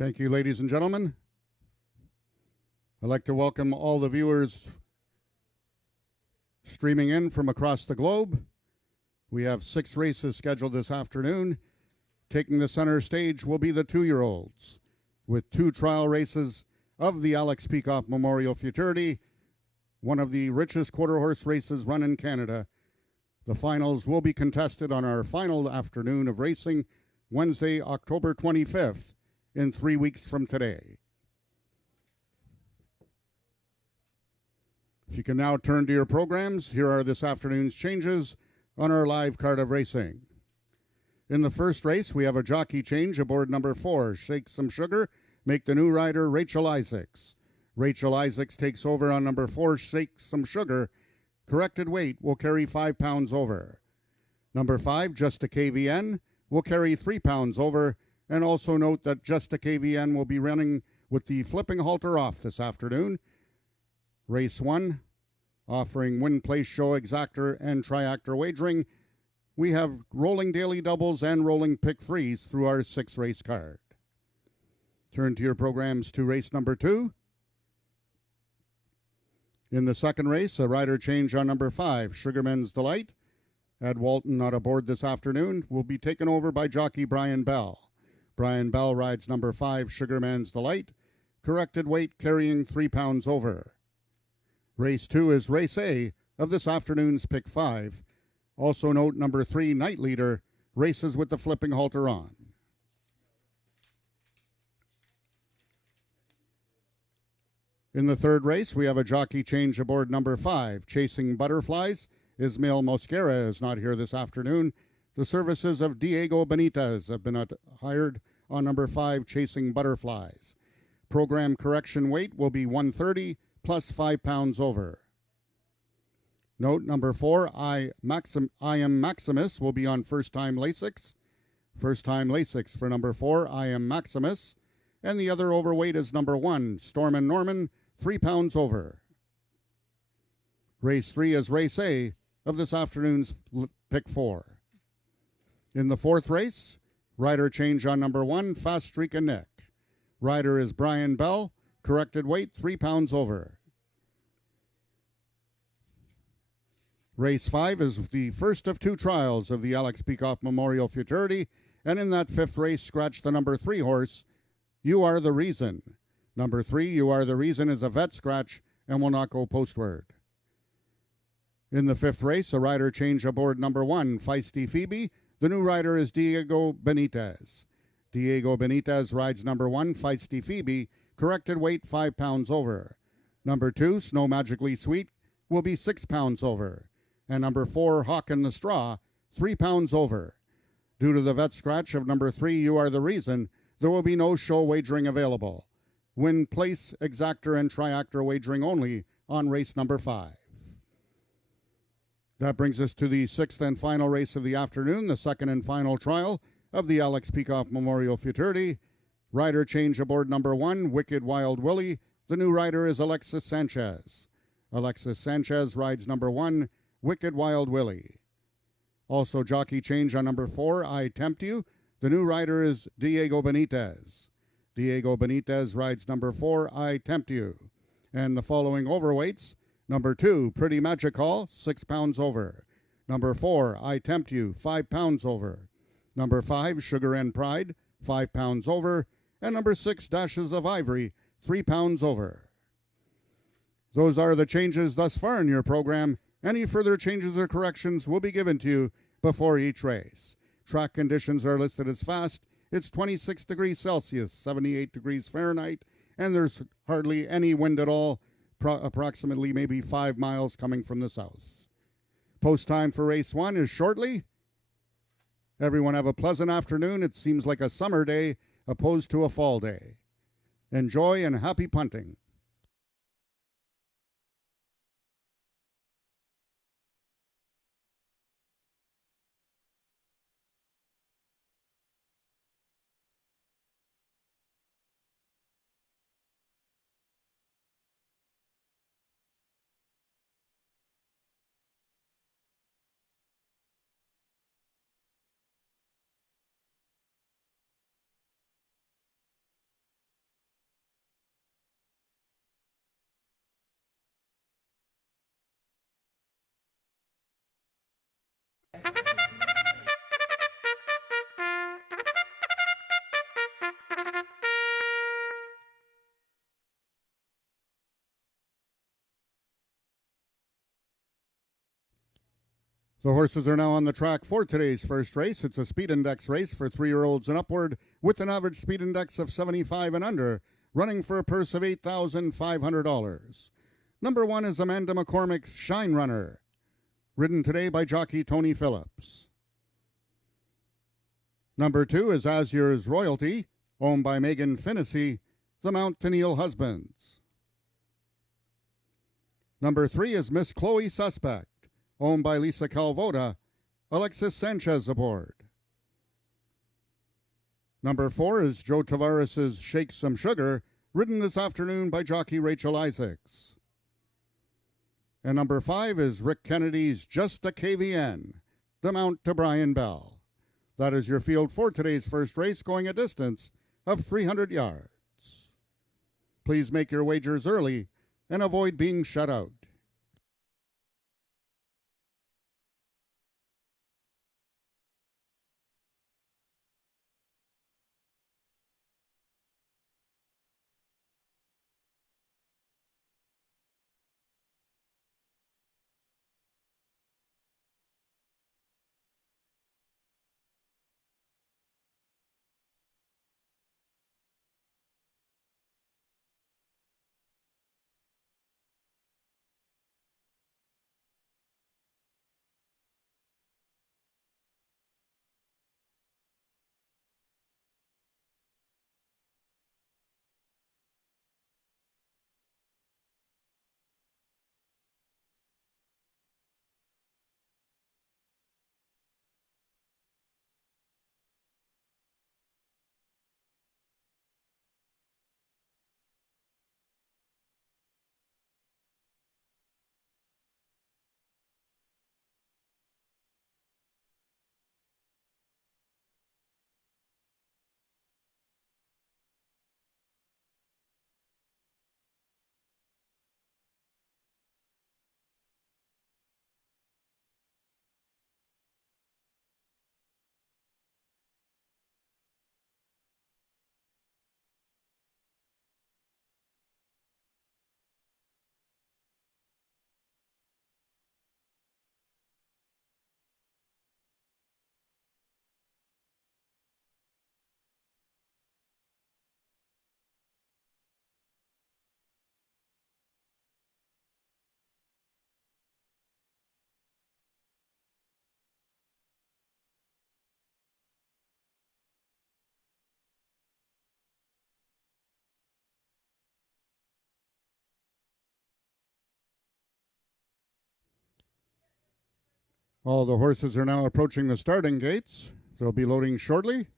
Thank you, ladies and gentlemen. I'd like to welcome all the viewers streaming in from across the globe. We have 6 races scheduled this afternoon. Taking the center stage will be the 2-year-olds, with 2 trial races of the Alex Peikoff Memorial Futurity, one of the richest quarter horse races run in Canada. The finals will be contested on our final afternoon of racing, Wednesday, October 25th, in 3 weeks from today. If you can now turn to your programs, here are this afternoon's changes on our live card of racing. In the first race, we have a jockey change aboard number 4, Shake Some Sugar, make the new rider Rachel Isaacs. Rachel Isaacs takes over on number 4, Shake Some Sugar. Corrected weight will carry 5 pounds over. Number 5, Just a KVN, will carry 3 pounds over. And also note that Just a KVN will be running with the flipping halter off this afternoon. Race 1, offering win, place, show, exactor, and triactor wagering. We have rolling daily doubles and rolling pick 3s through our 6-race card. Turn to your programs to race number 2. In the second race, a rider change on number 5, Sugarman's Delight. Ed Walton, not aboard this afternoon, will be taken over by jockey Brian Bell. Brian Bell rides number 5, Sugarman's Delight. Corrected weight carrying 3 pounds over. Race 2 is race A of this afternoon's pick 5. Also note number 3, Night Leader, races with the flipping halter on. In the third race, we have a jockey change aboard number 5, Chasing Butterflies. Ismael Mosquera is not here this afternoon. The services of Diego Benitez have been hired on number 5, Chasing Butterflies. Program correction weight will be 130 plus 5 pounds over. Note number 4, I Am Maximus will be on first-time Lasix. First-time Lasix for number 4, I Am Maximus. And the other overweight is number 1, Storm and Norman, 3 pounds over. Race 3 is race A of this afternoon's pick 4. In the fourth race, rider change on number 1, Fast Streak and Nick. Rider is Brian Bell, corrected weight 3 pounds over. Race 5 is the first of 2 trials of the Alex Peikoff Memorial Futurity, and in that 5th race, scratch the number 3 horse, You Are the Reason. Number 3, You Are the Reason, is a vet scratch and will not go postward. In the 5th race, a rider change aboard number 1, Feisty Phoebe. The new rider is Diego Benitez. Diego Benitez rides number 1, Feisty Phoebe, corrected weight 5 pounds over. Number 2, Snow Magically Sweet, will be 6 pounds over. And number 4, Hawk in the Straw, 3 pounds over. Due to the vet scratch of number 3, You Are the Reason, there will be no show wagering available. Win, place, exactor, and triactor wagering only on race number 5. That brings us to the 6th and final race of the afternoon, the second and final trial of the Alex Peikoff Memorial Futurity. Rider change aboard number 1, Wicked Wild Willie. The new rider is Alexis Sanchez. Alexis Sanchez rides number 1, Wicked Wild Willie. Also jockey change on number 4, I Tempt You. The new rider is Diego Benitez. Diego Benitez rides number 4, I Tempt You. And the following overweights: number 2, Pretty Magic Hall, 6 pounds over. Number 4, I Tempt You, 5 pounds over. Number 5, Sugar and Pride, 5 pounds over. And number 6, Dashes of Ivory, 3 pounds over. Those are the changes thus far in your program. Any further changes or corrections will be given to you before each race. Track conditions are listed as fast. It's 26 degrees Celsius, 78 degrees Fahrenheit, and there's hardly any wind at all, approximately maybe 5 miles coming from the south. Post time for race 1 is shortly. Everyone have a pleasant afternoon. It seems like a summer day opposed to a fall day. Enjoy and happy punting. The horses are now on the track for today's first race. It's a speed index race for 3-year-olds and upward with an average speed index of 75 and under, running for a purse of $8,500. Number 1 is Amanda McCormick's Shine Runner, ridden today by jockey Tony Phillips. Number 2 is Azure's Royalty, owned by Megan Finnessy, the Mount to Neil Husbands. Number 3 is Miss Chloe Suspect, owned by Lisa Calvota, Alexis Sanchez aboard. Number 4 is Joe Tavares' Shake Some Sugar, ridden this afternoon by jockey Rachel Isaacs. And number 5 is Rick Kennedy's Just a KVN, the Mount to Brian Bell. That is your field for today's first race, going a distance of 300 yards. Please make your wagers early and avoid being shut out. All the horses are now approaching the starting gates. They'll be loading shortly.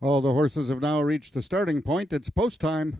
All the horses have now reached the starting point. It's post time.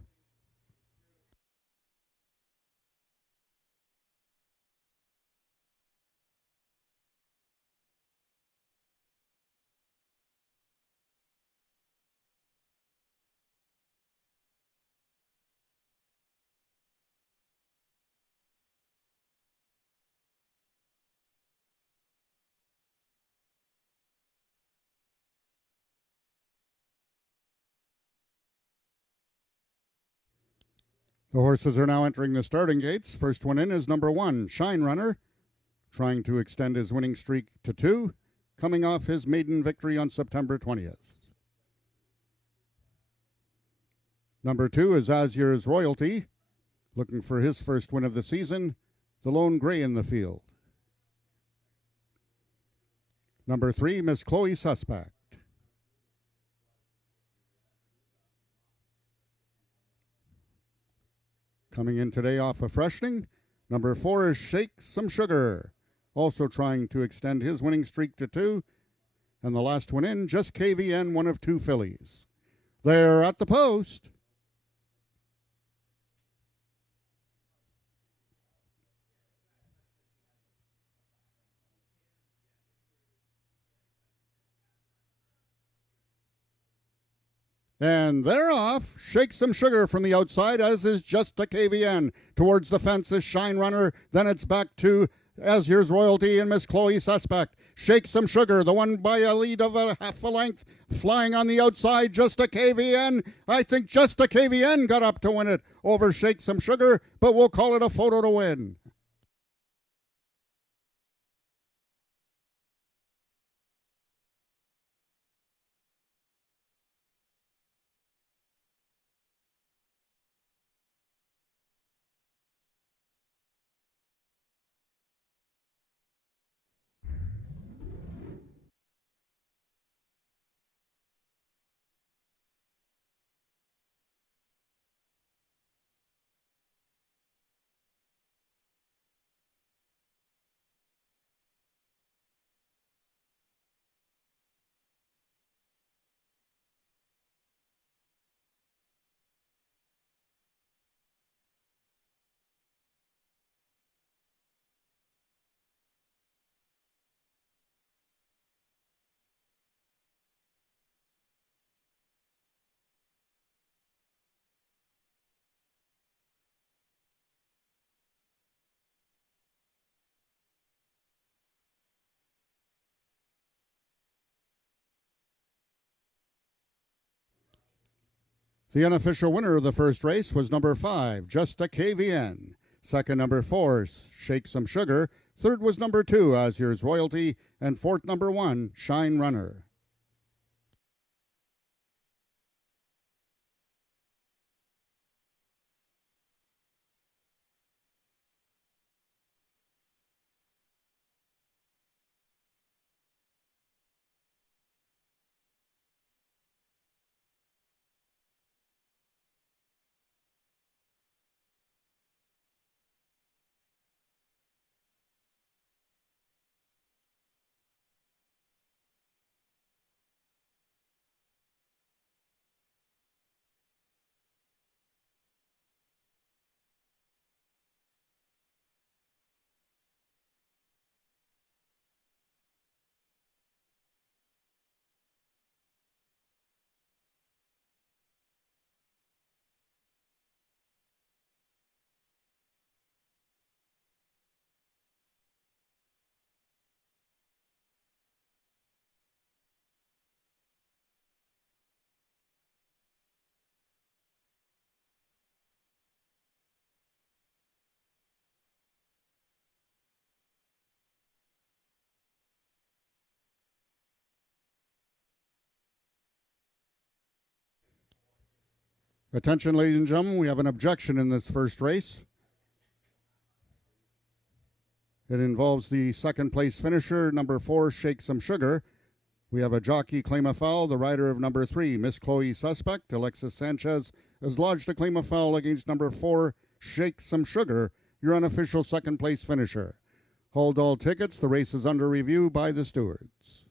The horses are now entering the starting gates. First one in is number 1, Shine Runner, trying to extend his winning streak to 2. coming off his maiden victory on September 20th. Number 2 is Azur's Royalty, looking for his first win of the season, the lone gray in the field. Number 3, Miss Chloe Suspect. Coming in today off of freshening, number 4 is Shake Some Sugar, also trying to extend his winning streak to 2. And the last one in, Just KVN, one of 2 fillies. They're at the post. And they're off. Shake Some Sugar from the outside, as is Just a KVN. Towards the fence is Shine Runner. Then it's back to Azur's Royalty and Miss Chloe Suspect. Shake Some Sugar, the one by a lead of a half a length. Flying on the outside, Just a KVN. I think Just a KVN got up to win it over Shake Some Sugar, but we'll call it a photo to win. The unofficial winner of the first race was number 5, Just a KVN. Second, number 4, Shake Some Sugar. Third was number 2, Azur's Royalty. And fourth, number 1, Shine Runner. Attention, ladies and gentlemen, we have an objection in this first race. It involves the second place finisher, number 4, Shake Some Sugar. We have a jockey claim a foul. The rider of number 3, Miss Chloe Suspect, Alexis Sanchez, has lodged a claim of foul against number 4, Shake Some Sugar, your unofficial second place finisher. Hold all tickets. The race is under review by the stewards.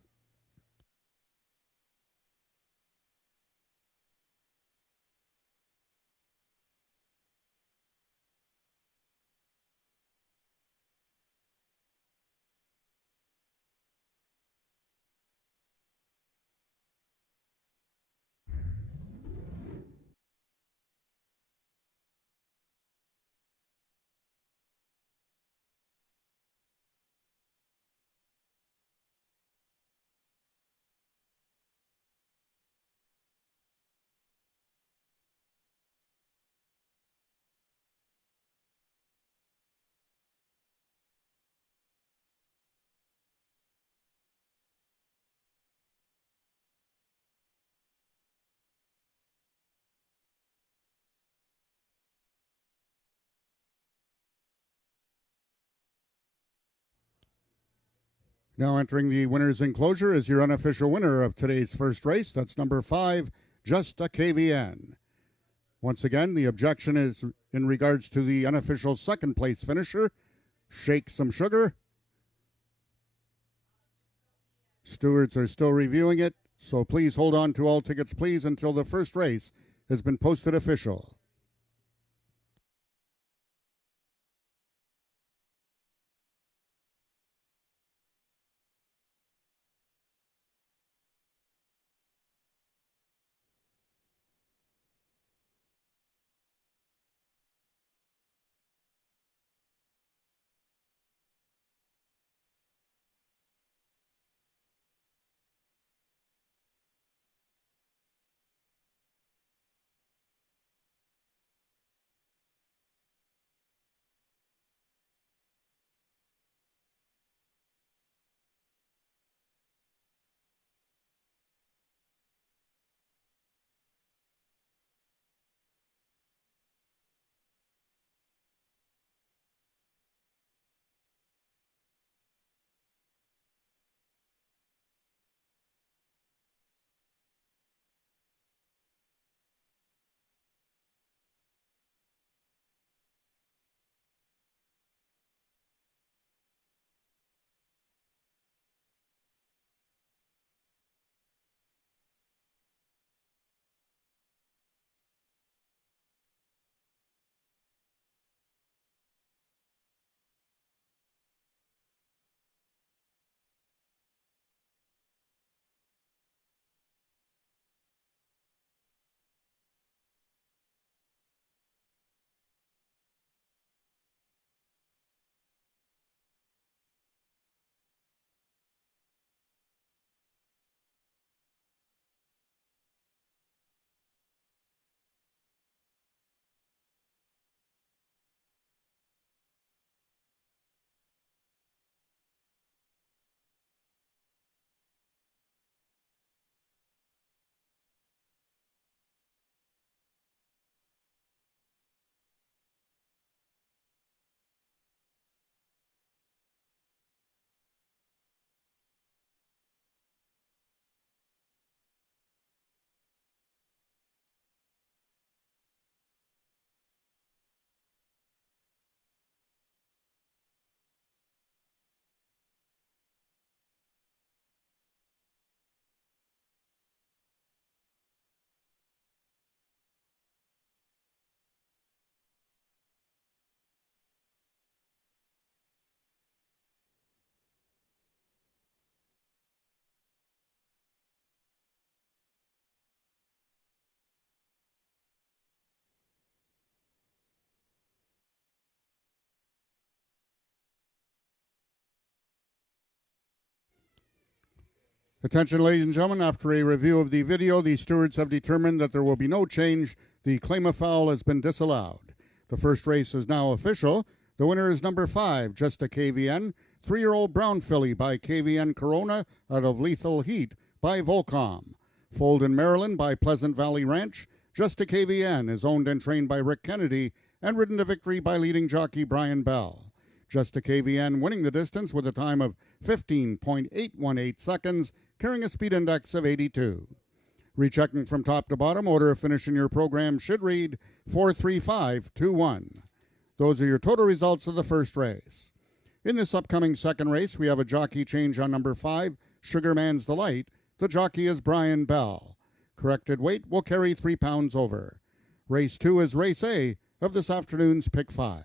Now entering the winner's enclosure is your unofficial winner of today's first race. That's number 5, Just a KVN. Once again, the objection is in regards to the unofficial second place finisher, Shake Some Sugar. Stewards are still reviewing it, so please hold on to all tickets, please, until the first race has been posted official. Attention, ladies and gentlemen, after a review of the video, the stewards have determined that there will be no change. The claim of foul has been disallowed. The first race is now official. The winner is number 5, Just a KVN, 3-year-old brown filly by KVN Corona out of Lethal Heat by Volcom. Foaled in Maryland by Pleasant Valley Ranch, Just a KVN is owned and trained by Rick Kennedy and ridden to victory by leading jockey Brian Bell. Just a KVN winning the distance with a time of 15.818 seconds, carrying a speed index of 82. Rechecking from top to bottom, order of finish in your program should read 43521. Those are your total results of the first race. In this upcoming second race, we have a jockey change on number 5, Sugarman's Delight. The jockey is Brian Bell. Corrected weight will carry 3 pounds over. Race 2 is race A of this afternoon's Pick 5.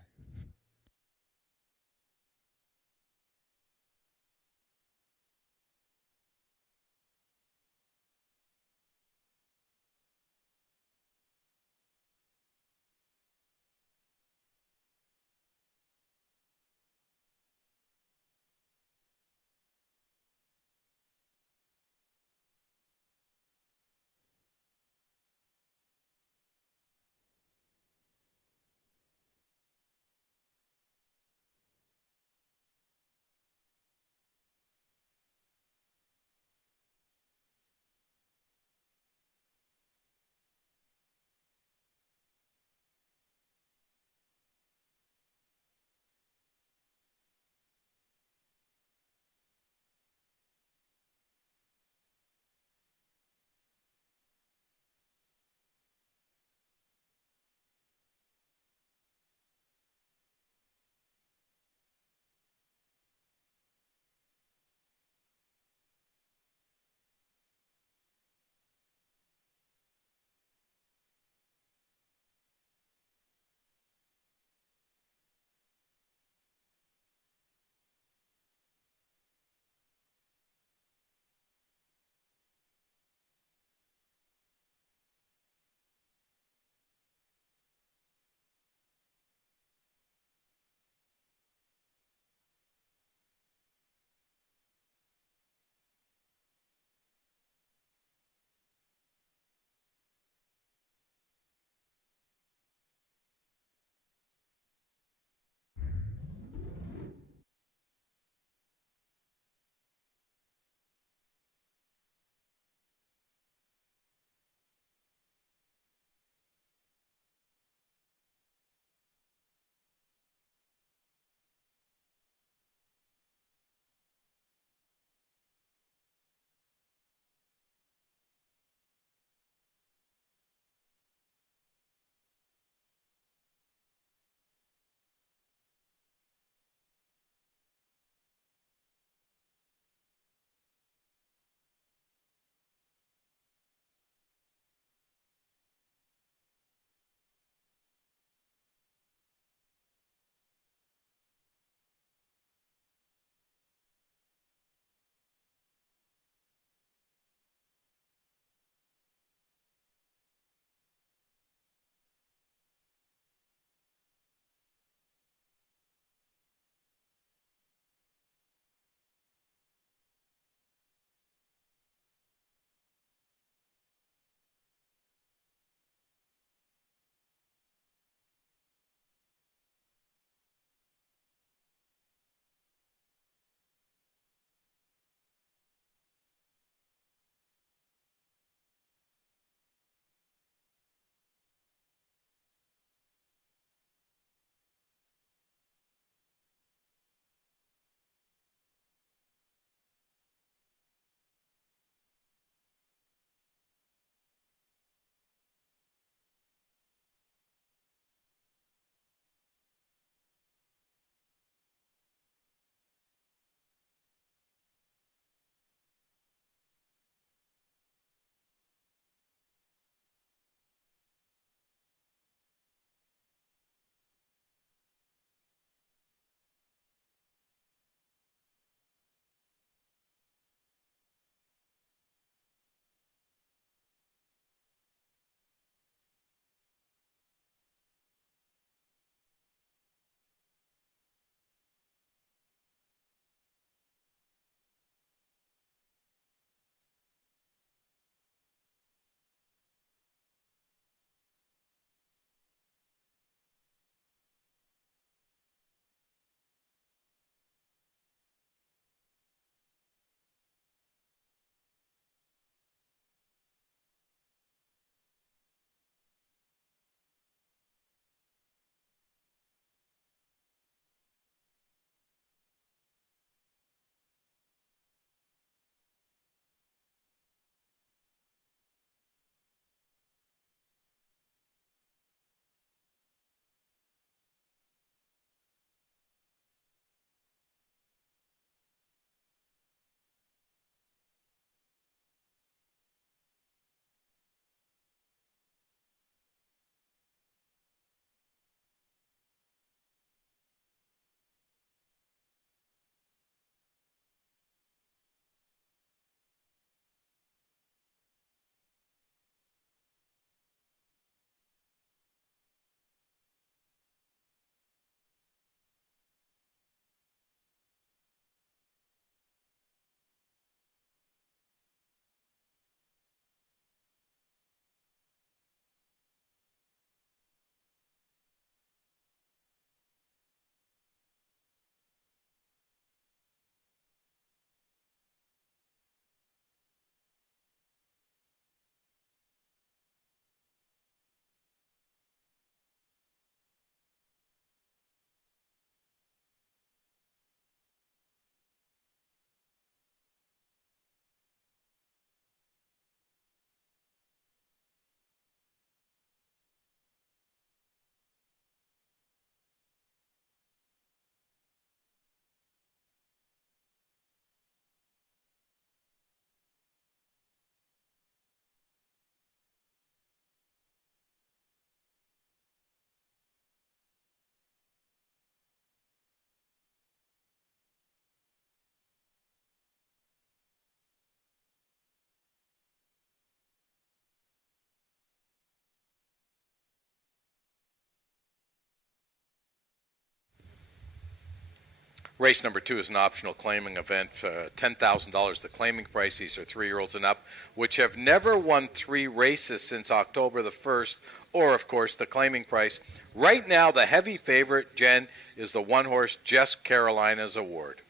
Race number 2 is an optional claiming event, $10,000 the claiming price. These are 3-year-olds and up, which have never won 3 races since October the 1st, or, of course, the claiming price. Right now, the heavy favorite, Jen, is the one-horse Just Carolina's Award.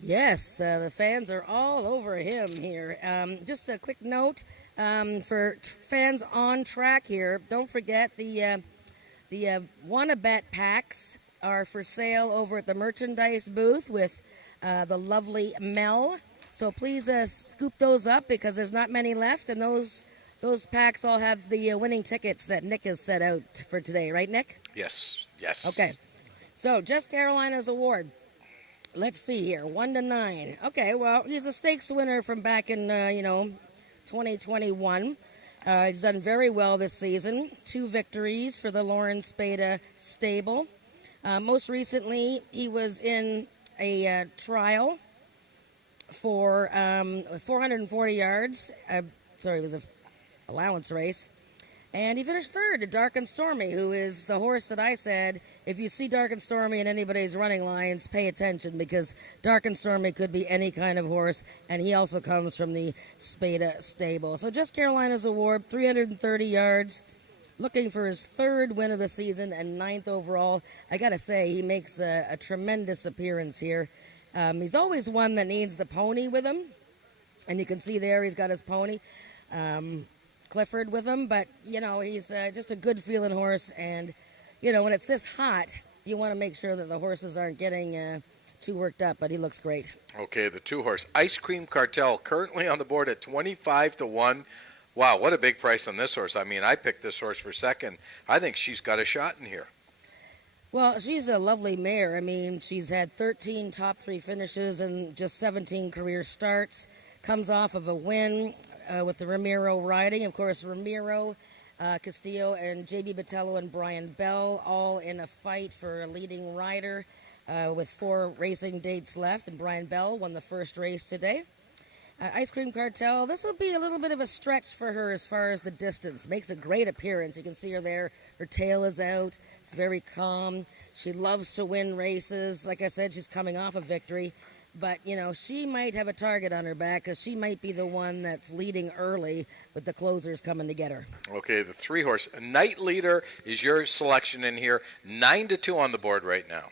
Yes, the fans are all over him here. Just a quick note for fans on track here, don't forget the Wanna-Bet packs are for sale over at the merchandise booth with the lovely Mel. So please scoop those up because there's not many left, and those packs all have the winning tickets that Nick has set out for today, right, Nick? Yes. Okay. So Just Carolina's Award. Let's see here, 1 to 9. Okay, well, he's a stakes winner from back in 2021. He's done very well this season. 2 victories for the Lauren Spada stable. Most recently, he was in a trial for 440 yards. It was an allowance race. And he finished third at Dark and Stormy, who is the horse that I said, if you see Dark and Stormy in anybody's running lines, pay attention, because Dark and Stormy could be any kind of horse, and he also comes from the Spada stable. So Just Carolina's Award, 330 yards, looking for his 3rd win of the season and 9th overall. I got to say, he makes a tremendous appearance here. He's always one that needs the pony with him, and you can see there he's got his pony. Clifford with him, but he's just a good feeling horse, and when it's this hot, you want to make sure that the horses aren't getting too worked up, but he looks great. Okay, the 2-horse Ice Cream Cartel currently on the board at 25 to 1. Wow, what a big price on this horse. I mean, I picked this horse for second. I think she's got a shot in here. Well, she's a lovely mare. I mean, she's had 13 top 3 finishes and just 17 career starts. Comes off of a win with the Ramiro riding. Of course, Ramiro, Castillo, and J.B. Botello and Brian Bell all in a fight for a leading rider with 4 racing dates left, and Brian Bell won the first race today. Ice Cream Cartel, this will be a little bit of a stretch for her as far as the distance. Makes a great appearance. You can see her there. Her tail is out. She's very calm. She loves to win races. Like I said, she's coming off a victory. But, she might have a target on her back because she might be the one that's leading early with the closers coming to get her. Okay, the 3-horse Night Leader is your selection in here. 9 to 2 on the board right now.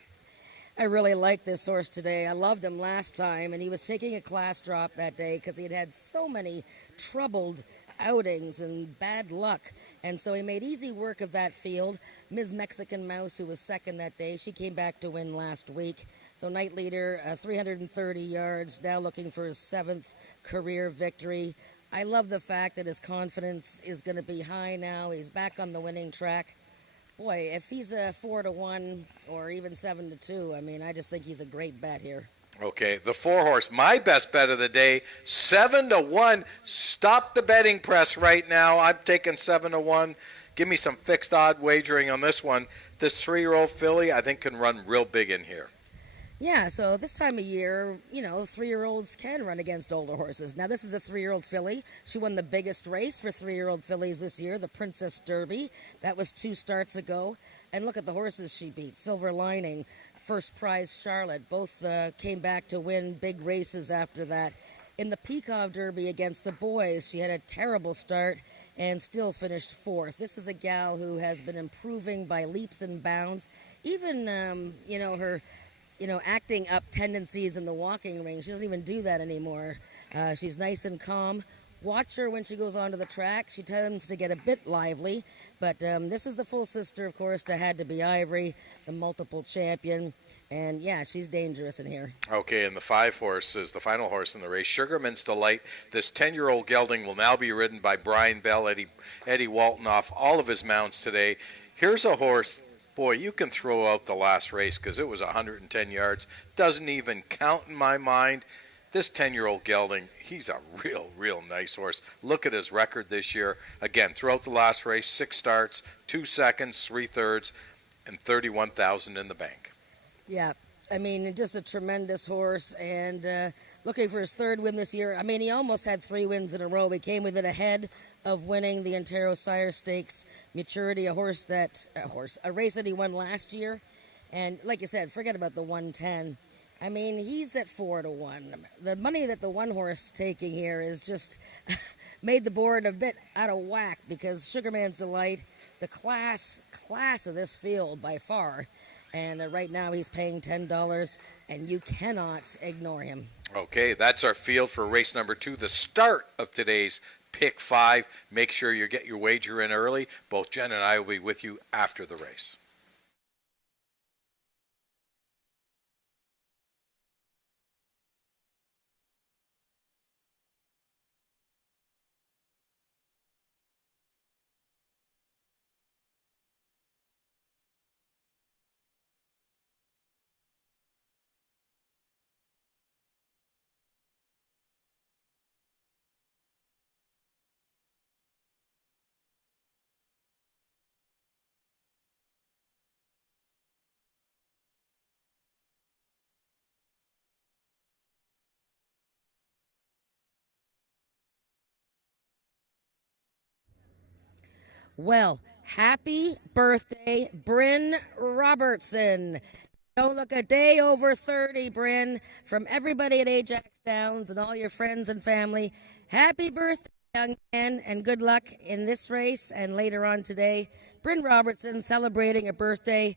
I really like this horse today. I loved him last time, and he was taking a class drop that day because he had so many troubled outings and bad luck. And so he made easy work of that field. Ms. Mexican Mouse, who was second that day, she came back to win last week. So Night Leader, 330 yards, now looking for his 7th career victory. I love the fact that his confidence is going to be high now. He's back on the winning track. Boy, if he's a 4 to 1 or even 7 to 2, I mean, I just think he's a great bet here. Okay, the 4-horse, my best bet of the day, 7 to 1. Stop the betting press right now. I'm taking 7 to 1. Give me some fixed odd wagering on this one. This 3-year-old filly, I think, can run real big in here. Yeah, so this time of year, 3-year-olds can run against older horses. Now, this is a 3-year-old filly. She won the biggest race for 3-year-old fillies this year, the Princess Derby. That was 2 starts ago. And look at the horses she beat. Silver Lining, First Prize Charlotte. Both came back to win big races after that. In the Peacock Derby against the boys, she had a terrible start and still finished 4th. This is a gal who has been improving by leaps and bounds. Even, her acting up tendencies in the walking ring. She doesn't even do that anymore. She's nice and calm. Watch her when she goes onto the track. She tends to get a bit lively. But this is the full sister, of course, to Had to Be Ivory, the multiple champion. And, yeah, she's dangerous in here. Okay, and the 5-horse is the final horse in the race, Sugarman's Delight. This 10-year-old gelding will now be ridden by Brian Bell, Eddie Walton off all of his mounts today. Here's a horse. Boy, you can throw out the last race because it was 110 yards. Doesn't even count in my mind. This 10-year-old gelding, he's a real nice horse. Look at his record this year. Again, throughout the last race, 6 starts, 2 seconds, 3 thirds, and $31,000 in the bank. Yeah, I mean, just a tremendous horse, and looking for his 3rd win this year. I mean, he almost had 3 wins in a row. He came within a head of winning the Ontario Sire Stakes Maturity, a race that he won last year. And like you said, forget about the 110. I mean, he's at 4-1. The money that the one horse taking here is just made the board a bit out of whack because Sugarman's Delight, the class of this field by far. And right now he's paying $10, and you cannot ignore him. Okay, that's our field for race number 2, the start of today's Pick 5. Make sure you get your wager in early. Both Jen and I will be with you after the race. Well, happy birthday, Bryn Robertson. Don't look a day over 30, Bryn. From everybody at Ajax Downs and all your friends and family, happy birthday, young man, and good luck in this race and later on today. Bryn Robertson celebrating a birthday.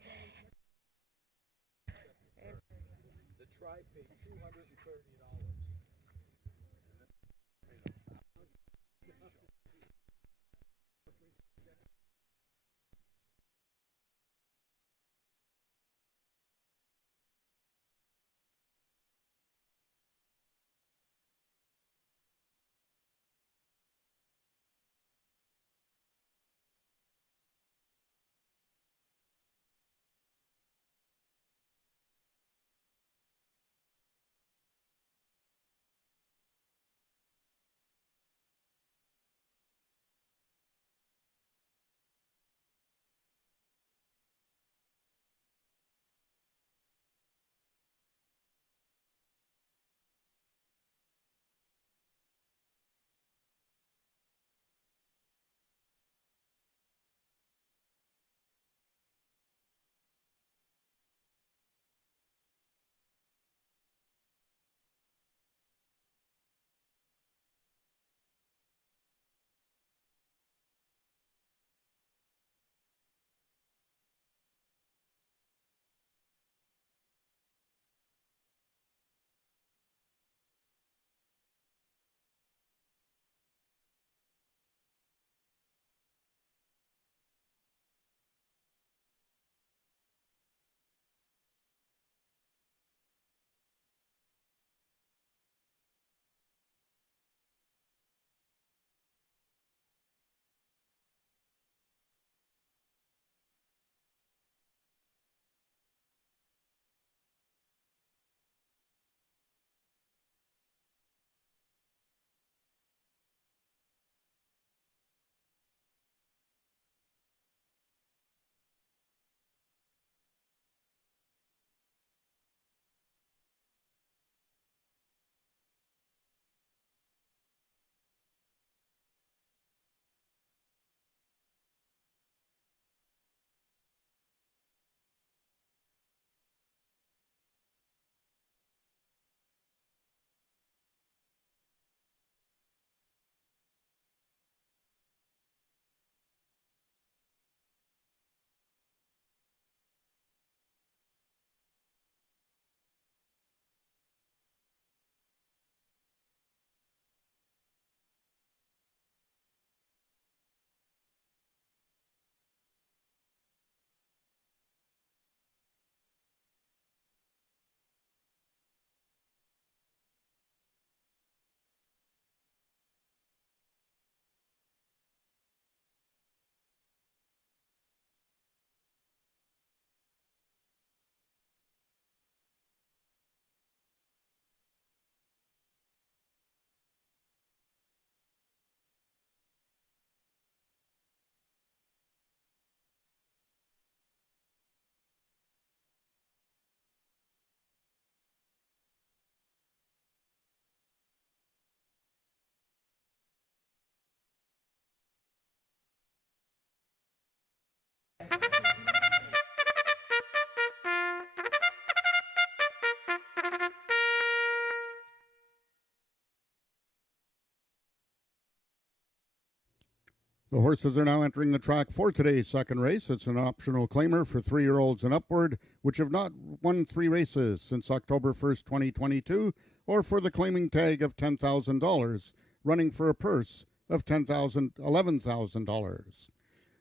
The horses are now entering the track for today's second race. It's an optional claimer for 3-year-olds and upward, which have not won 3 races since October 1st, 2022, or for the claiming tag of $10,000, running for a purse of $11,000.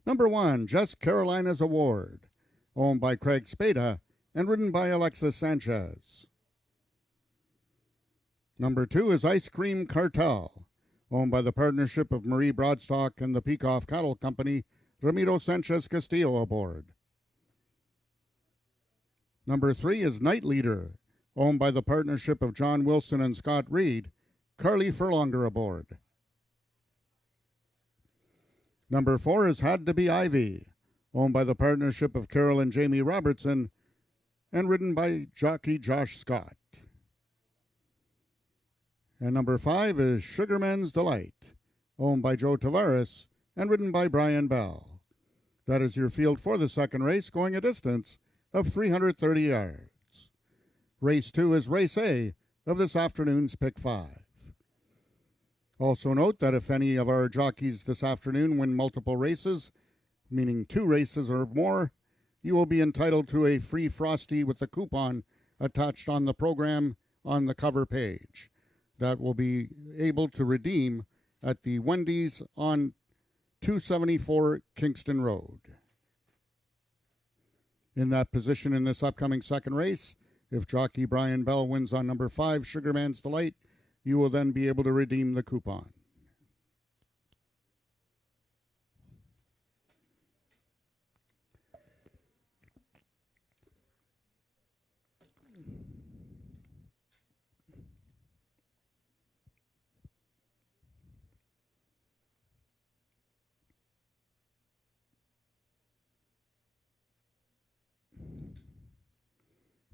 Number 1, Just Carolina's Award, owned by Craig Spada and ridden by Alexis Sanchez. Number 2 is Ice Cream Cartel, owned by the partnership of Marie Broadstock and the Peacock Cattle Company, Ramiro Sanchez Castillo aboard. Number 3 is Night Leader, owned by the partnership of John Wilson and Scott Reed, Carly Furlonger aboard. Number 4 is Had to Be Ivy, owned by the partnership of Carol and Jamie Robertson and ridden by jockey Josh Scott. And number 5 is Sugarman's Delight, owned by Joe Tavares and ridden by Brian Bell. That is your field for the second race, going a distance of 330 yards. Race 2 is Race A of this afternoon's Pick 5. Also note that if any of our jockeys this afternoon win multiple races, meaning 2 races or more, you will be entitled to a free Frosty with the coupon attached on the program on the cover page. That will be able to redeem at the Wendy's on 274 Kingston Road. In that position in this upcoming second race, if jockey Brian Bell wins on number 5, Sugarman's Delight, you will then be able to redeem the coupon.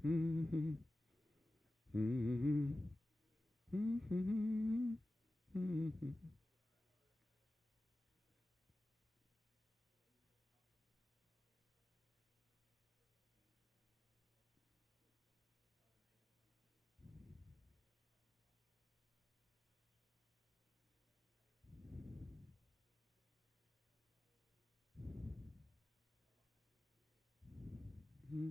Mm-hmm. Mm-hmm. Mm-hmm. Mm-hmm. Mm-hmm.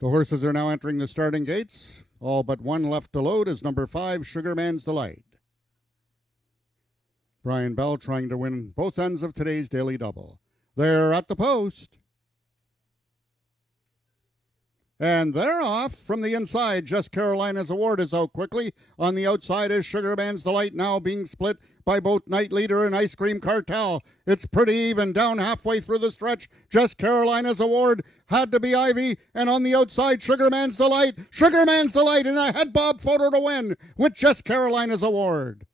The horses are now entering the starting gates. All but one left to load is number 5, Sugarman's Delight. Brian Bell trying to win both ends of today's daily double. They're at the post. And they're off from the inside. Just Carolina's Award is out quickly. On the outside is Sugarman's Delight, now being split by both Night Leader and Ice Cream Cartel. It's pretty even down halfway through the stretch. Just Carolina's Award had to be Ivy, and on the outside, Sugarman's Delight. Sugarman's Delight in a head bob photo to win with Just Carolina's Award.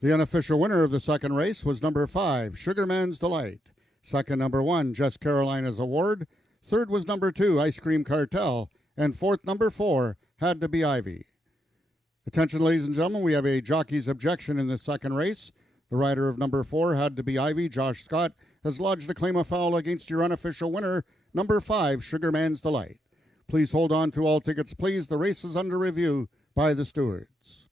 The unofficial winner of the second race was number 5, Sugarman's Delight. Second, number 1, Just Carolina's Award. Third was number 2, Ice Cream Cartel. And fourth, number 4, Had to be Ivy. Attention, ladies and gentlemen, we have a jockey's objection in the second race. The rider of number 4, Had to be Ivy, Josh Scott, has lodged a claim of foul against your unofficial winner, number 5, Sugarman's Delight. Please hold on to all tickets, please. The race is under review by the stewards.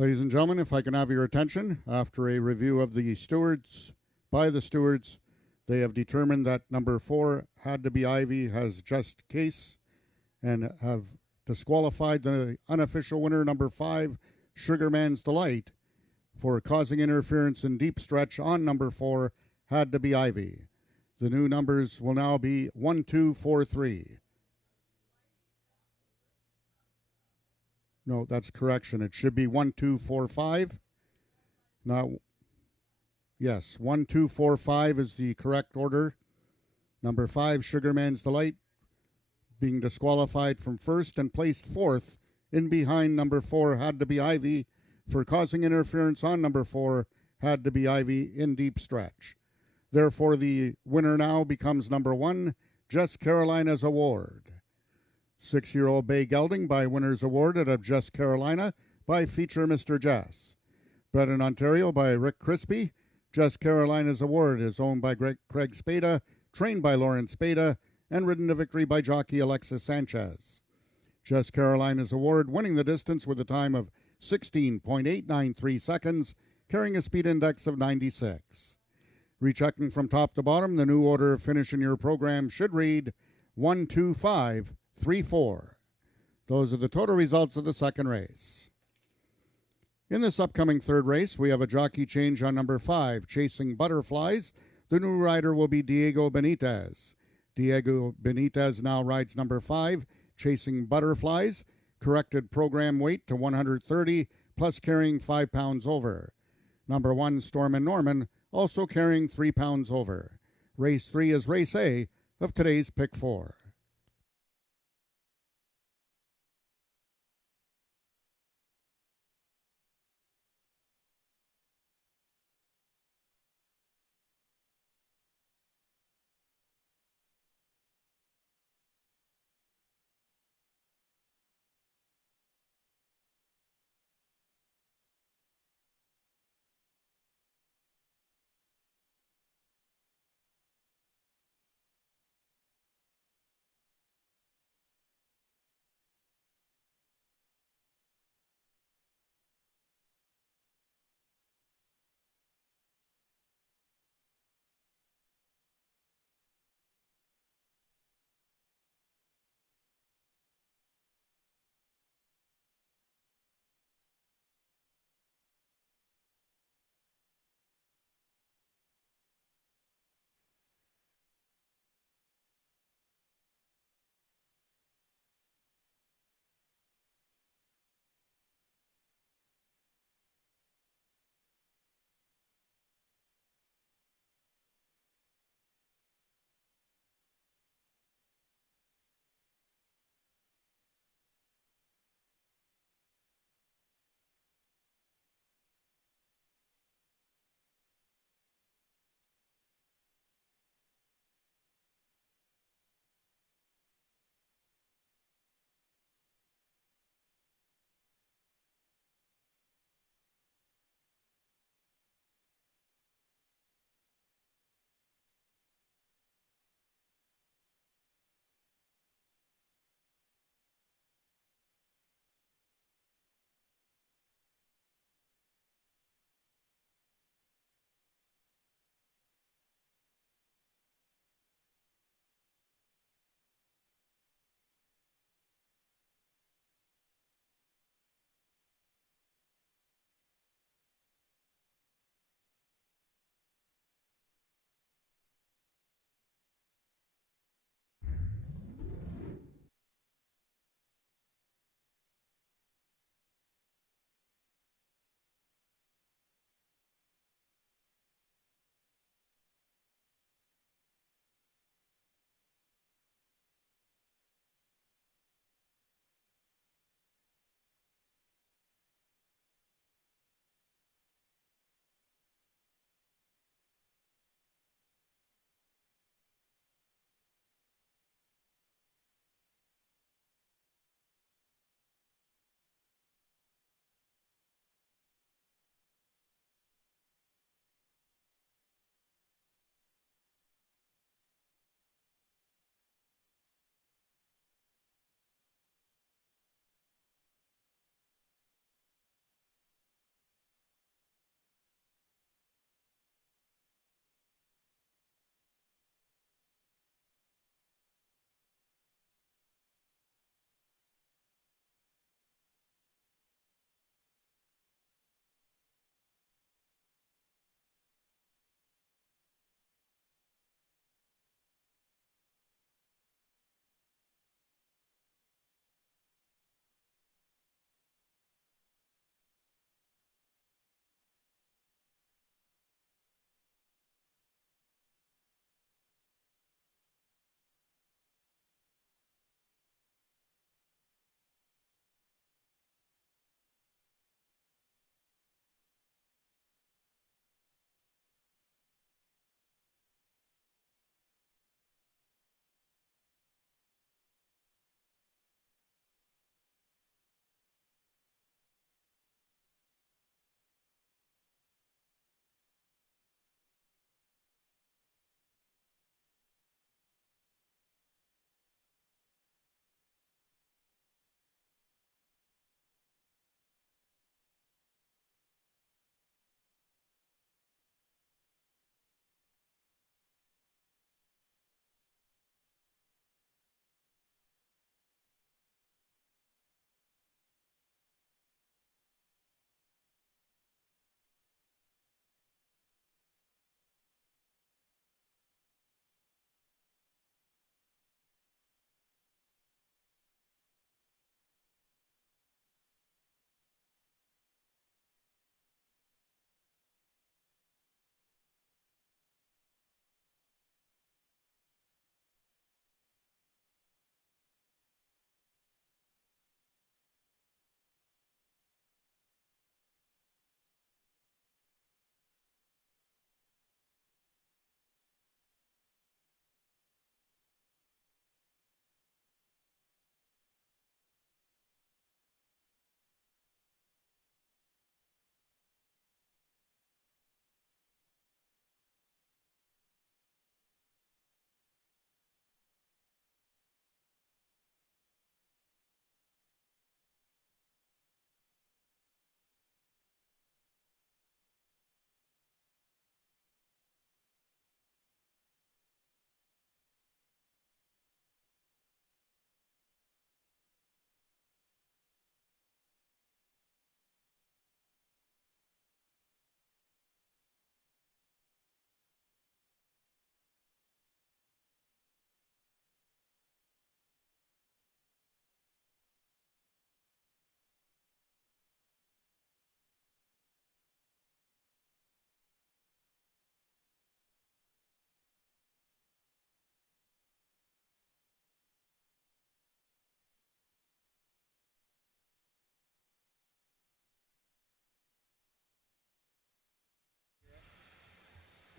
Ladies and gentlemen, if I can have your attention, after a review of the stewards, by the stewards, they have determined that number 4, Had to Be Ivy, has just case and have disqualified the unofficial winner, number 5, Sugarman's Delight, for causing interference in deep stretch on number 4, Had to Be Ivy. The new numbers will now be 1, 2, 4, 3. No, that's correction. It should be 1, 2, 4, 5. Now, yes, 1, 2, 4, 5 is the correct order. Number 5, Sugarman's Delight, being disqualified from first and placed fourth in behind number 4, Had to Be Ivy, for causing interference on number 4, Had to Be Ivy, in deep stretch. Therefore, the winner now becomes number 1, Just Carolina's Award. 6-year-old Bay Gelding by Winner's Awarded of Just Carolina by Feature Mr. Jess. Bred in Ontario by Rick Crispy, Just Carolina's Award is owned by Craig Spada, trained by Lauren Spada, and ridden to victory by jockey Alexis Sanchez. Just Carolina's Award winning the distance with a time of 16.893 seconds, carrying a speed index of 96. Rechecking from top to bottom, the new order of finish in your program should read 1, 2, 5, 3, 4. Those are the total results of the second race. In this upcoming third race, we have a jockey change on number 5, Chasing Butterflies. The new rider will be Diego Benitez. Diego Benitez now rides number 5, Chasing Butterflies, corrected program weight to 130, plus carrying 5 pounds over. Number 1, Storm and Norman, also carrying 3 pounds over. Race 3 is Race A of today's Pick 4.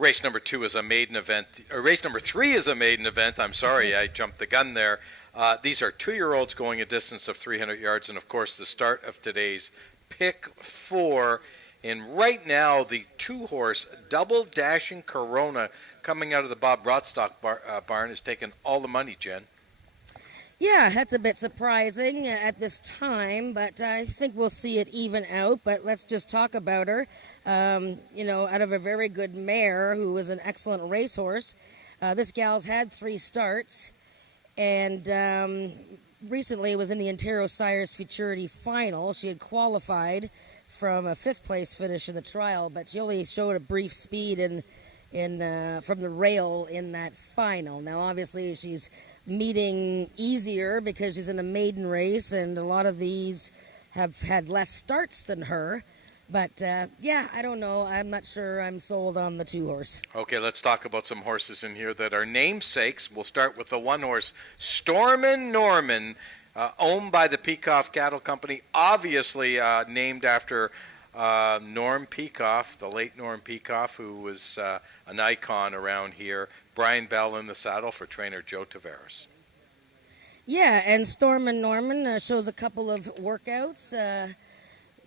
Race number 2 is a maiden event. Race number 3 is a maiden event. I'm sorry, I jumped the gun there. These are 2-year-olds going a distance of 300 yards, and of course the start of today's Pick 4. And right now, the 2-horse Double Dashing Corona coming out of the Bob Broadstock barn is taking all the money, Jen. Yeah, that's a bit surprising at this time, but I think we'll see it even out. But let's just talk about her. Out of a very good mare who was an excellent racehorse. This gal's had 3 starts, and recently was in the Ontario Sires Futurity Final. She had qualified from a 5th place finish in the trial, but she only showed a brief speed from the rail in that final. Now, obviously, she's meeting easier because she's in a maiden race, and a lot of these have had less starts than her. But, I don't know. I'm not sure I'm sold on the 2-horse. Okay, let's talk about some horses in here that are namesakes. We'll start with the 1-horse, Stormin' Norman, owned by the Peikoff Cattle Company, obviously named after Norm Peikoff, the late Norm Peikoff, who was an icon around here. Brian Bell in the saddle for trainer Joe Tavares. Yeah, and Stormin' Norman shows a couple of workouts.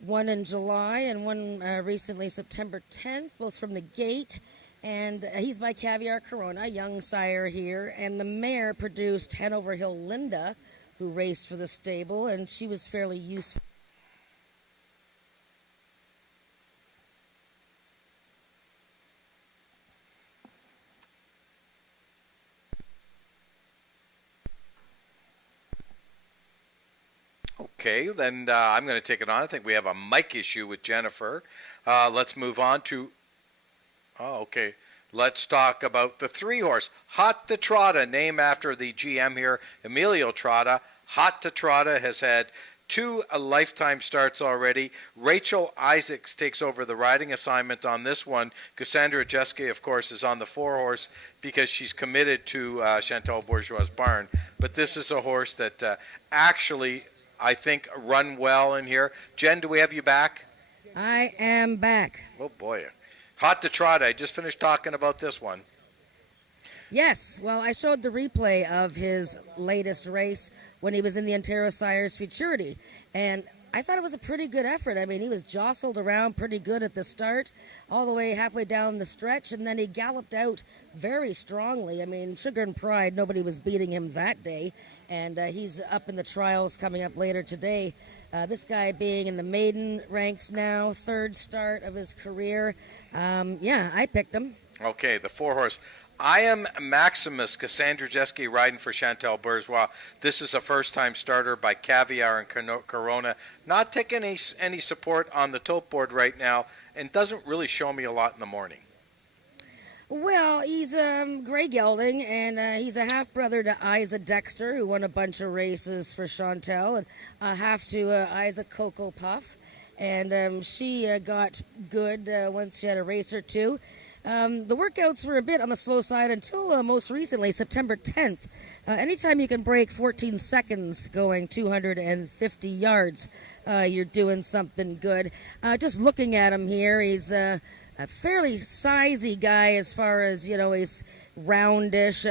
One in July and one recently September 10th, both from the gate. And he's by Caviar Corona, young sire here. And the mare produced Hanover Hill Linda, who raced for the stable, and she was fairly useful. Okay, then I'm going to take it on. I think we have a mic issue with Jennifer. Let's move on to... Oh, okay. Let's talk about the 3-horse, Hot to Trotta, named after the GM here, Emilio Trotta. Hot to Trotta has had 2 lifetime starts already. Rachel Isaacs takes over the riding assignment on this one. Cassandra Jeske, of course, is on the 4-horse because she's committed to Chantal Bourgeois' barn. But this is a horse that actually, I think, run well in here. Jen, do we have you back? I am back. Oh, boy. Hot to Trotta. I just finished talking about this one. Yes, well, I showed the replay of his latest race when he was in the Ontario Sires Futurity, and I thought it was a pretty good effort. I mean, he was jostled around pretty good at the start, all the way halfway down the stretch, and then he galloped out very strongly. I mean, Sugar and Pride, nobody was beating him that day, and he's up in the trials coming up later today. This guy being in the maiden ranks now, 3rd start of his career. I picked him. Okay, the 4-horse. I am Maximus, Cassandra Jeske riding for Chantal Bourgeois. This is a first-time starter by Caviar and Corona. Not taking any support on the tote board right now, and doesn't really show me a lot in the morning. Well, he's gray gelding, and he's a half-brother to Isa Dexter, who won a bunch of races for Chantal, and half to Isa Cocoa Puff. And she got good once she had a race or 2. The workouts were a bit on the slow side until most recently, September 10th. Anytime you can break 14 seconds going 250 yards, you're doing something good. Just looking at him here, he's a fairly sizey guy as far as, he's roundish.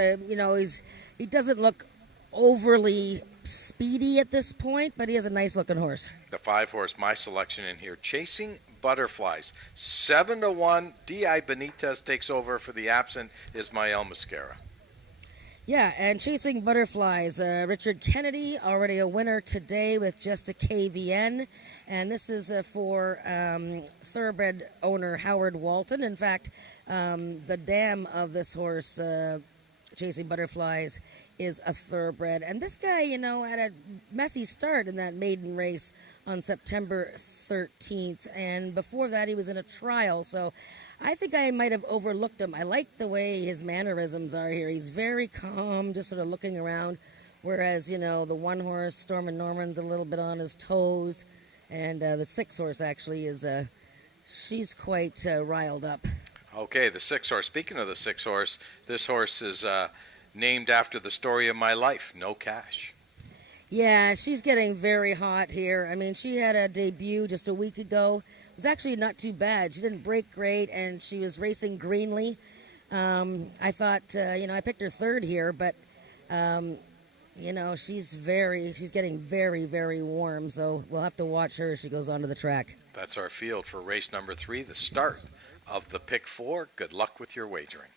He doesn't look overly speedy at this point, but he has a nice-looking horse. The 5-horse, my selection in here, Chasing Butterflies. 7-1, D.I. Benitez takes over for the absent Ismael Mascara. Yeah, and Chasing Butterflies, Richard Kennedy, already a winner today with just a KVN. And this is for thoroughbred owner Howard Walton. In fact, the dam of this horse, Chasing Butterflies, is a thoroughbred. And this guy, had a messy start in that maiden race on September 13th. And before that, he was in a trial. So I think I might have overlooked him. I like the way his mannerisms are here. He's very calm, just sort of looking around. Whereas, the 1-horse, Stormin' Norman's a little bit on his toes. And the 6-horse actually is, she's quite riled up. Okay, the 6-horse. Speaking of the 6-horse, this horse is named after the story of my life, No Cash. Yeah, she's getting very hot here. I mean, she had a debut just a week ago. It was actually not too bad. She didn't break great, and she was racing greenly. I thought, I picked her third here, but she's getting very, very warm, so we'll have to watch her as she goes onto the track. That's our field for race number 3, the start of the pick 4. Good luck with your wagering.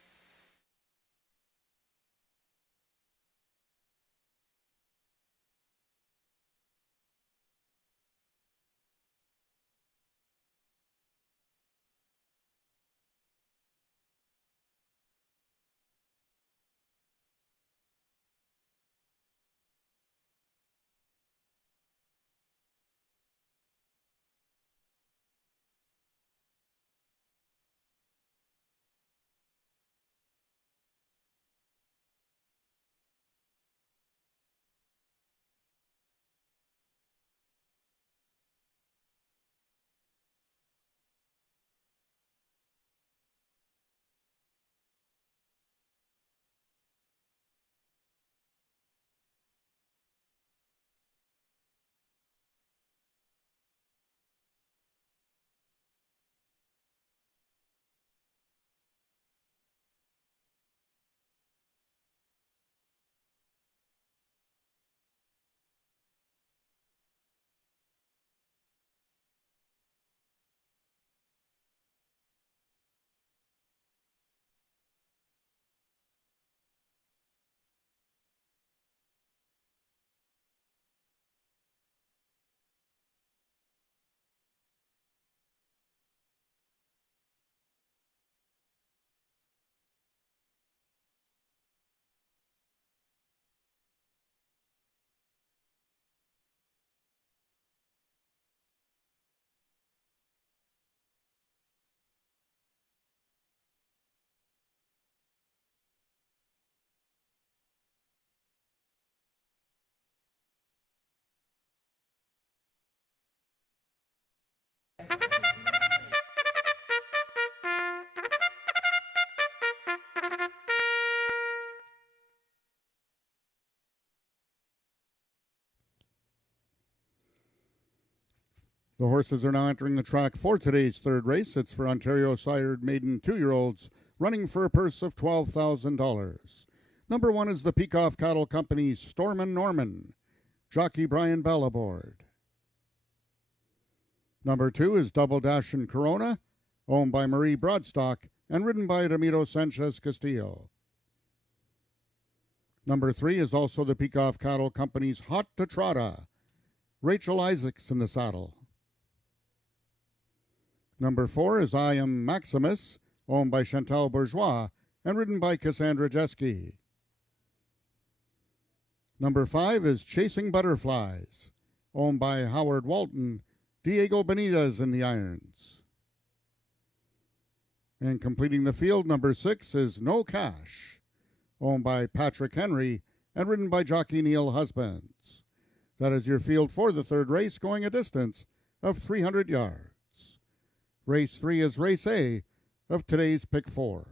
The horses are now entering the track for today's third race. It's for Ontario sired maiden 2-year-olds, running for a purse of $12,000. Number 1 is the Peacock Cattle Company's Stormin' Norman. Jockey Brian Bell aboard. Number 2 is Double Dash and Corona, owned by Marie Broadstock and ridden by Ramiro Sanchez Castillo. Number 3 is also the Peacock Cattle Company's Hot to Trotta. Rachel Isaacs in the saddle. Number 4 is I Am Maximus, owned by Chantal Bourgeois and ridden by Cassandra Jeske. Number 5 is Chasing Butterflies, owned by Howard Walton, Diego Benitez in the irons. And completing the field, number 6 is No Cash, owned by Patrick Henry and ridden by jockey Neil Husbands. That is your field for the third race, going a distance of 300 yards. Race 3 is Race A of today's Pick 4.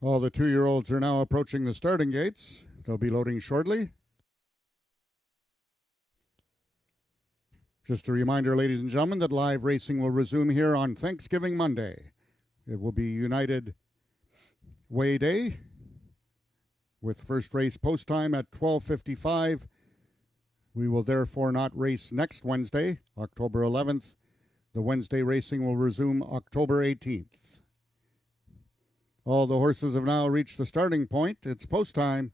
All the 2-year-olds are now approaching the starting gates. They'll be loading shortly. Just a reminder, ladies and gentlemen, that live racing will resume here on Thanksgiving Monday. It will be United Way Day with first race post time at 12:55. We will therefore not race next Wednesday, October 11th. The Wednesday racing will resume October 18th. All the horses have now reached the starting point. It's post time.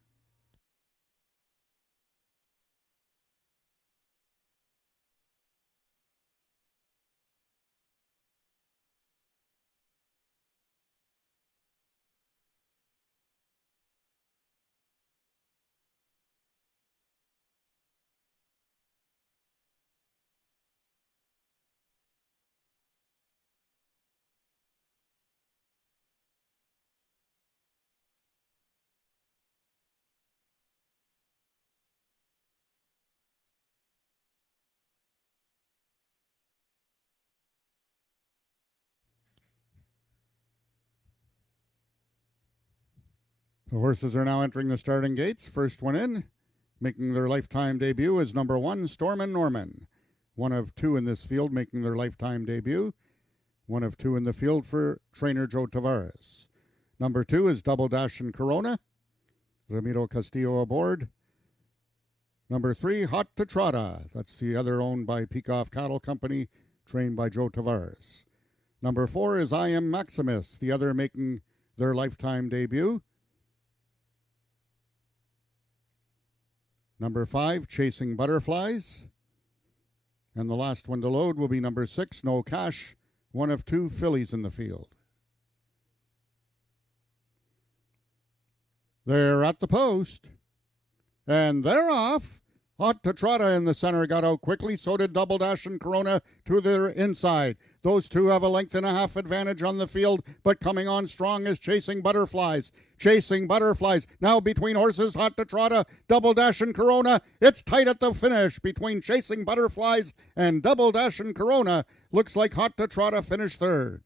The horses are now entering the starting gates. First one in, making their lifetime debut, is number 1, Storm and Norman. One of 2 in this field making their lifetime debut. One of 2 in the field for trainer Joe Tavares. Number 2 is Double Dash and Corona. Ramiro Castillo aboard. Number 3, Hot to Trotta. That's the other owned by Peacock Cattle Company, trained by Joe Tavares. Number 4 is I Am Maximus, the other making their lifetime debut. Number 5, Chasing Butterflies. And the last one to load will be number 6, No Cash, one of 2 fillies in the field. They're at the post. And they're off. Hot to Trotta in the center got out quickly. So did Double Dash and Corona to their inside. Those 2 have a length and a half advantage on the field, but coming on strong is Chasing Butterflies. Chasing Butterflies now between horses, Hot to Trotta, Double Dash and Corona. It's tight at the finish between Chasing Butterflies and Double Dash and Corona. Looks like Hot to Trotta finished third.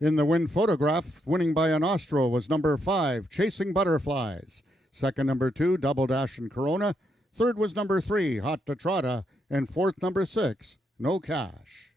In the win photograph, winning by an Austro, was number 5, Chasing Butterflies. Second, number 2, Double Dash and Corona. Third was number 3, Hot to Trotta. And fourth, number 6, No Cash.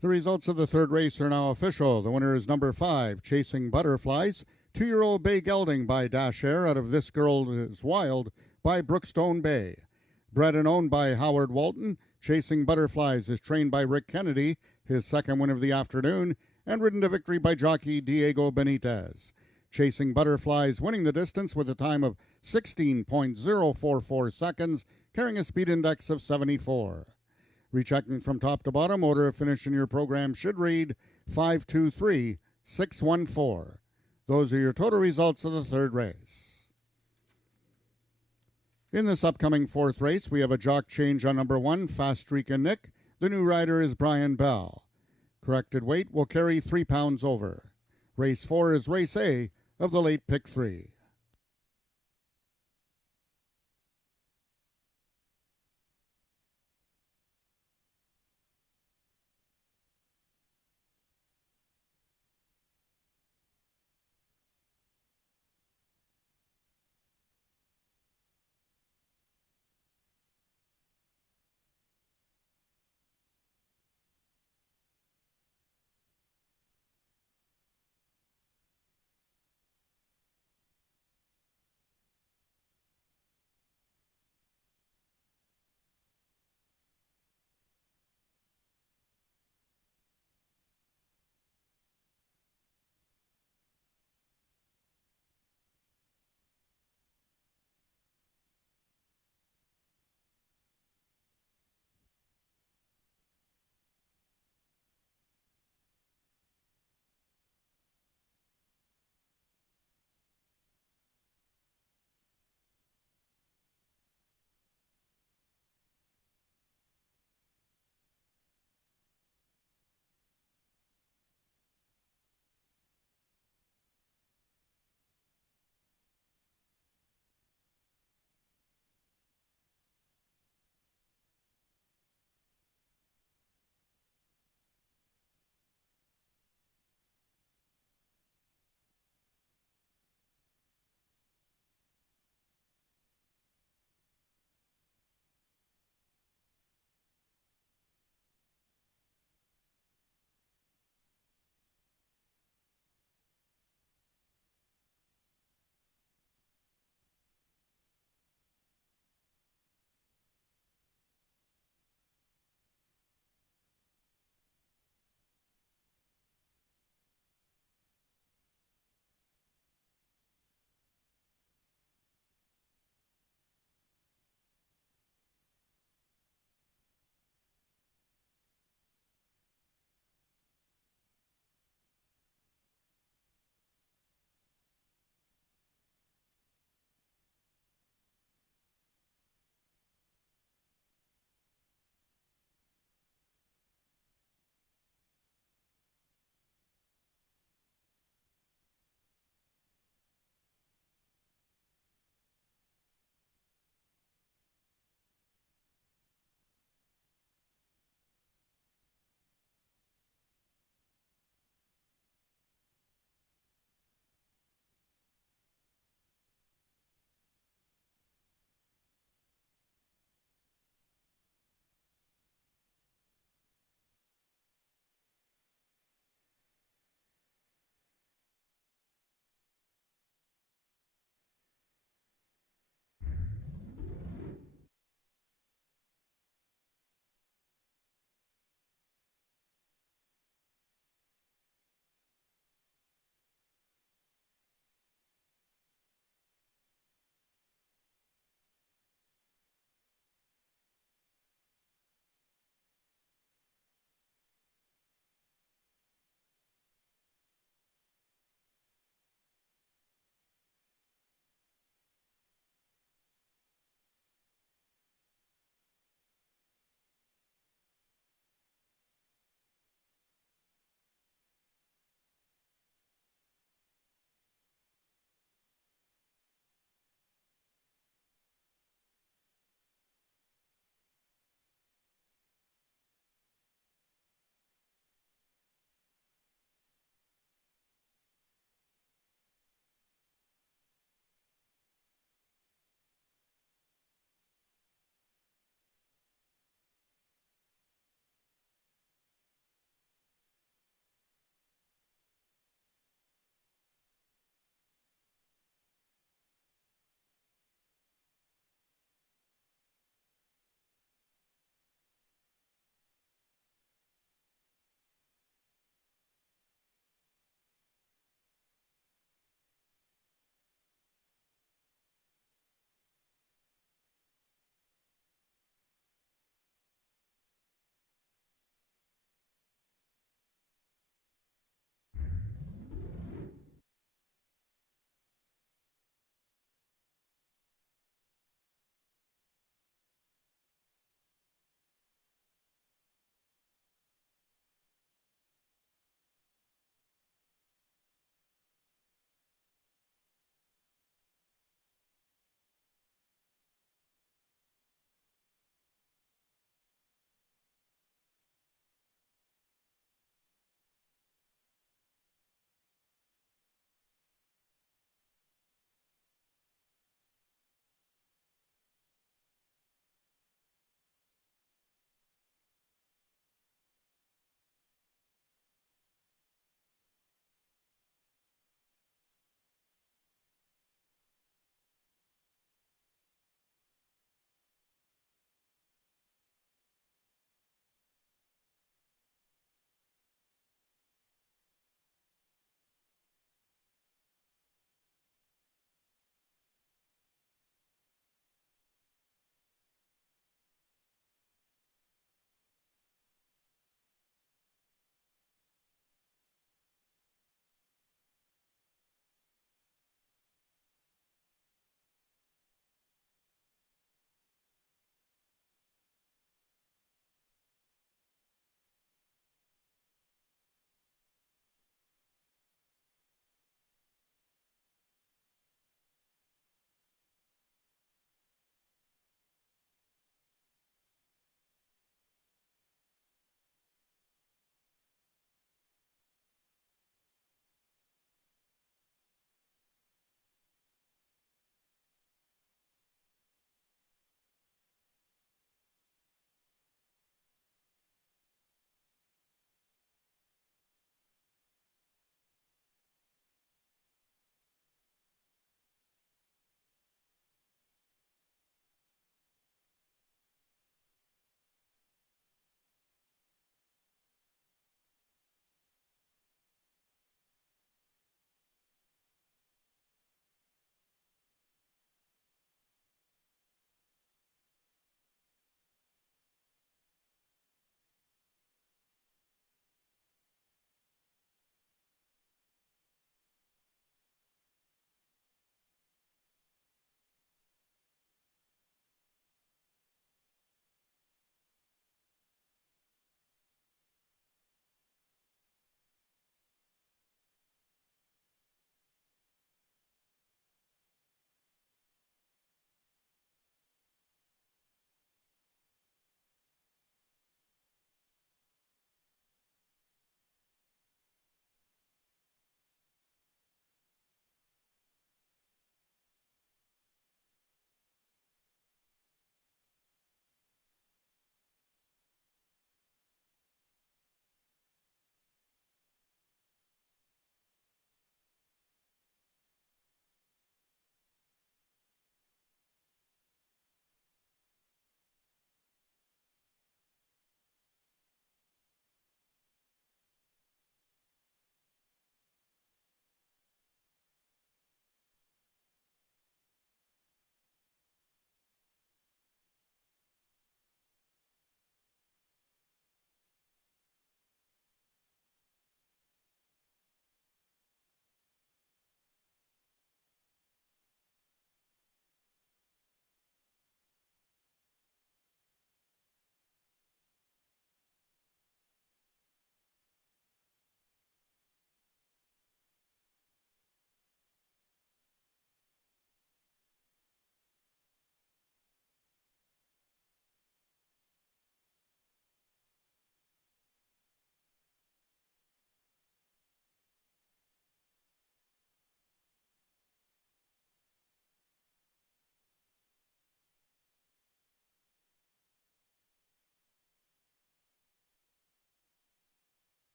The results of the third race are now official. The winner is number 5, Chasing Butterflies, 2-year-old Bay Gelding by Dash Air out of This Girl is Wild by Brookstone Bay. Bred and owned by Howard Walton, Chasing Butterflies is trained by Rick Kennedy, his second win of the afternoon, and ridden to victory by jockey Diego Benitez. Chasing Butterflies winning the distance with a time of 16.044 seconds, carrying a speed index of 74. Rechecking from top to bottom, order of finish in your program should read 523-614. Those are your total results of the third race. In this upcoming fourth race, we have a jock change on number 1, Fast Streak and Nick. The new rider is Brian Bell. Corrected weight will carry 3 pounds over. Race 4 is Race A of the late pick 3.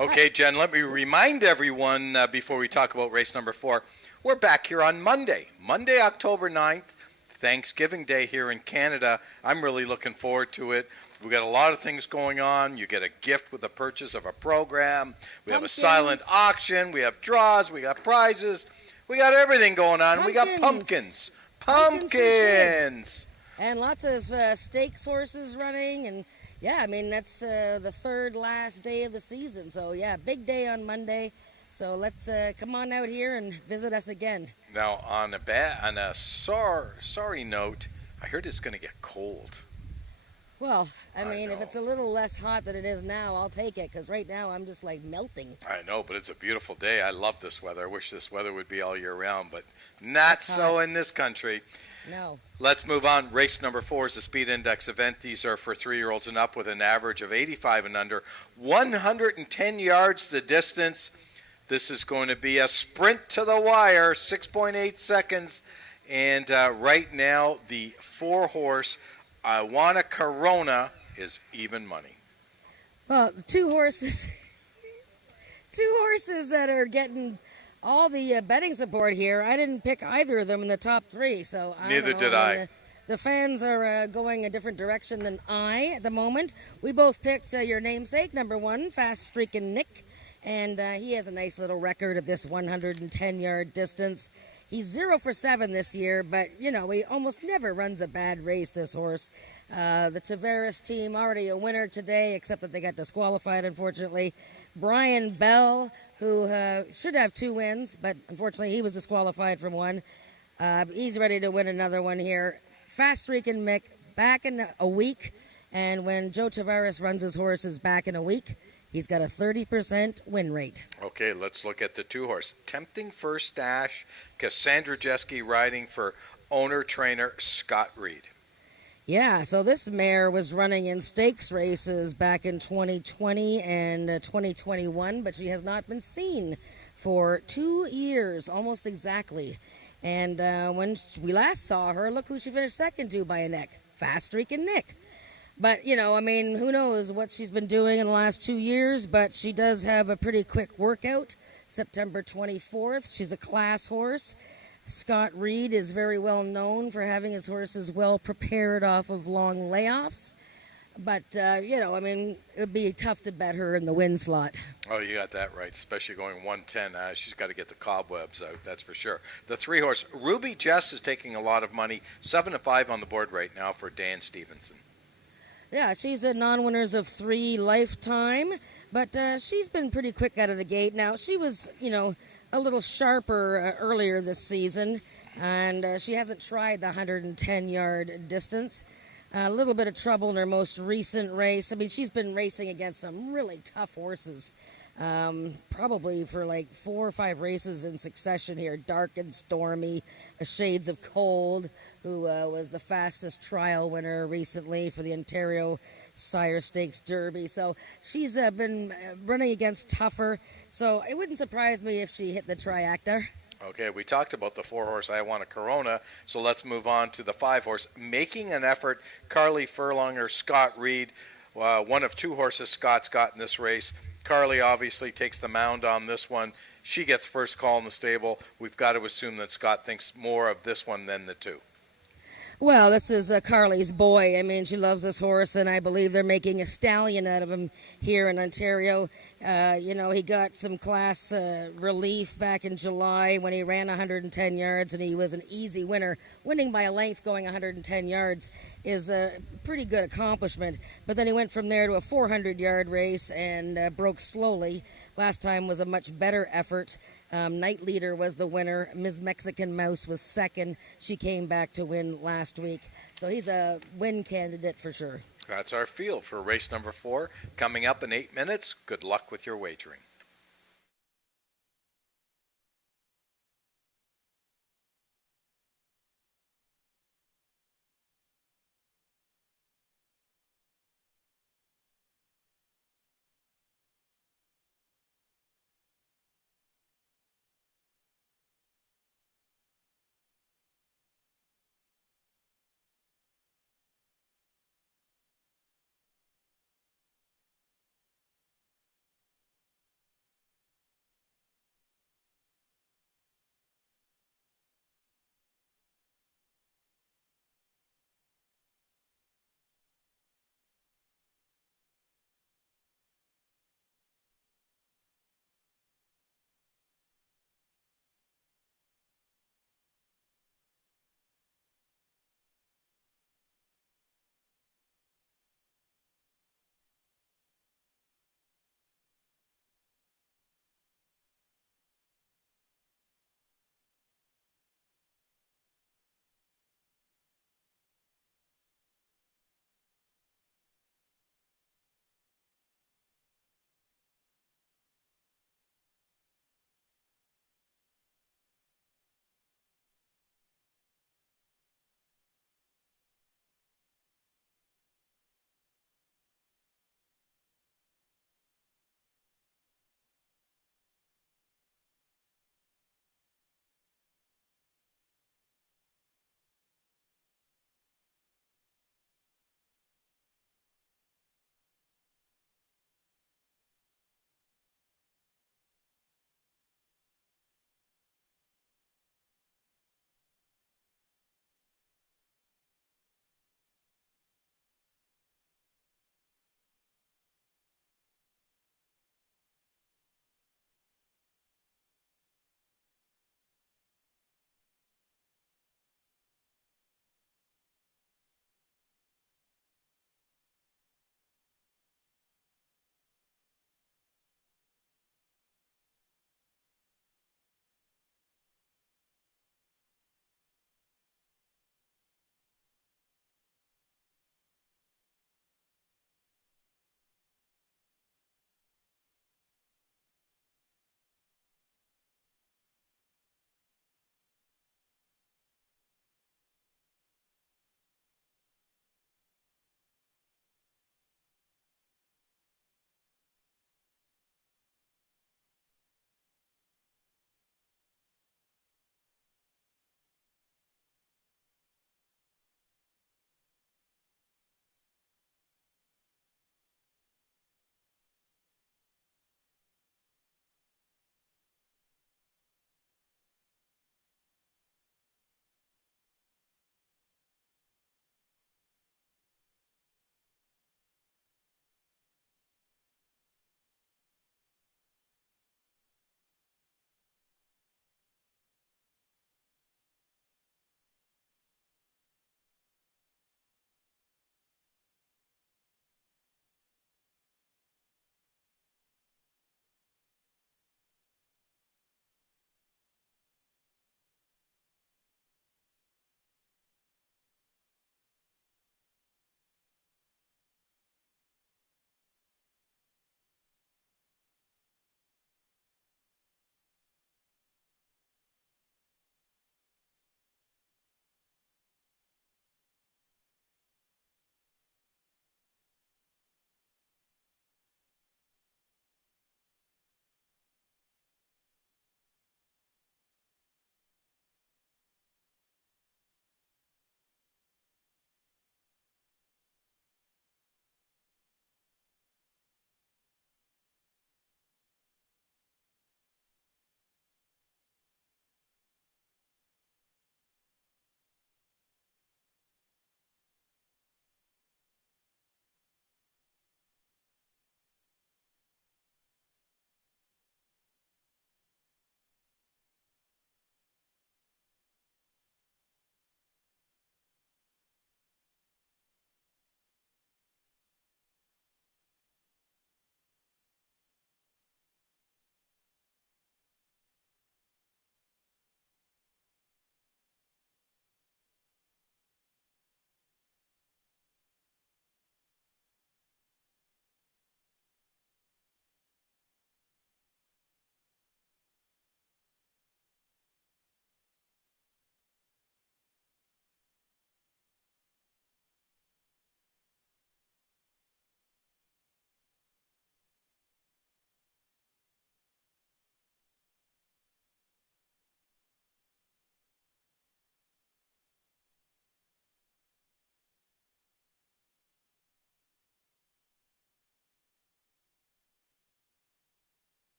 Okay, Jen, let me remind everyone before we talk about race number 4, we're back here on Monday, October 9th, Thanksgiving Day here in Canada. I'm really looking forward to it. We got a lot of things going on. You get a gift with the purchase of a program. We have a silent auction. We have draws. We got prizes. We got everything going on. We got pumpkins. Pumpkins. And lots of stakes horses running. And, yeah, I mean, that's the third last day of the season. So, yeah, big day on Monday. So let's come on out here and visit us again. Now, on a sorry note, I heard it's going to get cold. Well, I mean, if it's a little less hot than it is now, I'll take it, because right now I'm just like melting. I know, but it's a beautiful day. I love this weather. I wish this weather would be all year round, but not so in this country. No. Let's move on. Race number 4 is the Speed Index event. These are for 3-year-olds and up with an average of 85 and under. 110 yards the distance. This is going to be a sprint to the wire, 6.8 seconds. And right now, the 4-horse I Want a Corona is even money. Well, two horses that are getting all the betting support here. I didn't pick either of them in the top 3, so neither did I. The fans are going a different direction than I at the moment. We both picked your namesake, number 1, Fast Streakin' Nick, and he has a nice little record of this 110-yard distance. He's 0 for 7 this year, but, you know, he almost never runs a bad race, this horse. The Tavares team already a winner today, except that they got disqualified, unfortunately. Brian Bell, who should have 2 wins, but unfortunately he was disqualified from 1. He's ready to win another one here. Fast Streakin' Mick, back in a week, and when Joe Tavares runs his horses back in a week, he's got a 30% win rate. Okay, let's look at the 2-horse. Tempting First Dash, Cassandra Jeske riding for owner-trainer Scott Reed. Yeah, so this mare was running in stakes races back in 2020 and 2021, but she has not been seen for 2 years, almost exactly. And when we last saw her, look who she finished second to by a neck. Fast Streakin' Nick. But, you know, I mean, who knows what she's been doing in the last 2 years, but she does have a pretty quick workout, September 24th. She's a class horse. Scott Reed is very well known for having his horses well prepared off of long layoffs. But, you know, I mean, it would be tough to bet her in the win slot. Oh, you got that right, especially going 110. She's got to get the cobwebs out, that's for sure. The 3-horse, Ruby Jess is taking a lot of money, 7-5 on the board right now for Dan Stevenson. Yeah, she's a non-winners of 3 lifetime, but she's been pretty quick out of the gate. Now, she was, you know, a little sharper earlier this season, and she hasn't tried the 110-yard distance. A little bit of trouble in her most recent race. I mean, she's been racing against some really tough horses, probably for like 4 or 5 races in succession here. Dark and Stormy, Shades of Cold, who was the fastest trial winner recently for the Ontario Sire Stakes Derby. So she's been running against tougher. So it wouldn't surprise me if she hit the triactor. Okay, we talked about the 4-horse I Want a Corona, so let's move on to the 5-horse. Making an effort, Carly Furlonger, Scott Reed, one of 2 horses Scott's got in this race. Carly obviously takes the mound on this one. She gets first call in the stable. We've got to assume that Scott thinks more of this one than the 2. Well, this is Carly's boy. I mean, she loves this horse, and I believe they're making a stallion out of him here in Ontario. You know, he got some class relief back in July when he ran 110 yards, and he was an easy winner. Winning by a length going 110 yards is a pretty good accomplishment. But then he went from there to a 400-yard race and broke slowly. Last time was a much better effort. Night Leader was the winner. Ms. Mexican Mouse was second. She came back to win last week. So he's a win candidate for sure. That's our field for race number 4. Coming up in 8 minutes. Good luck with your wagering.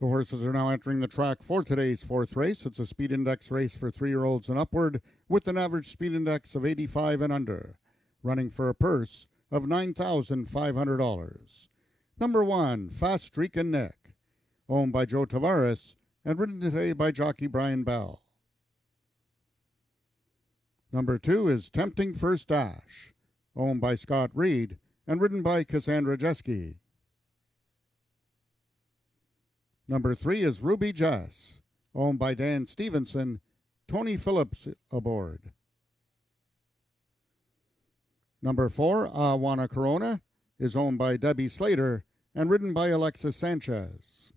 The horses are now entering the track for today's fourth race. It's a speed index race for 3-year-olds and upward with an average speed index of 85 and under, running for a purse of $9,500. Number 1, Fast Streak and Nick, owned by Joe Tavares and ridden today by jockey Brian Bell. Number 2 is Tempting First Dash, owned by Scott Reed and ridden by Cassandra Jeske. Number 3 is Ruby Jess, owned by Dan Stevenson, Tony Phillips aboard. Number 4, Awana Corona, is owned by Debbie Slater and ridden by Alexis Sanchez.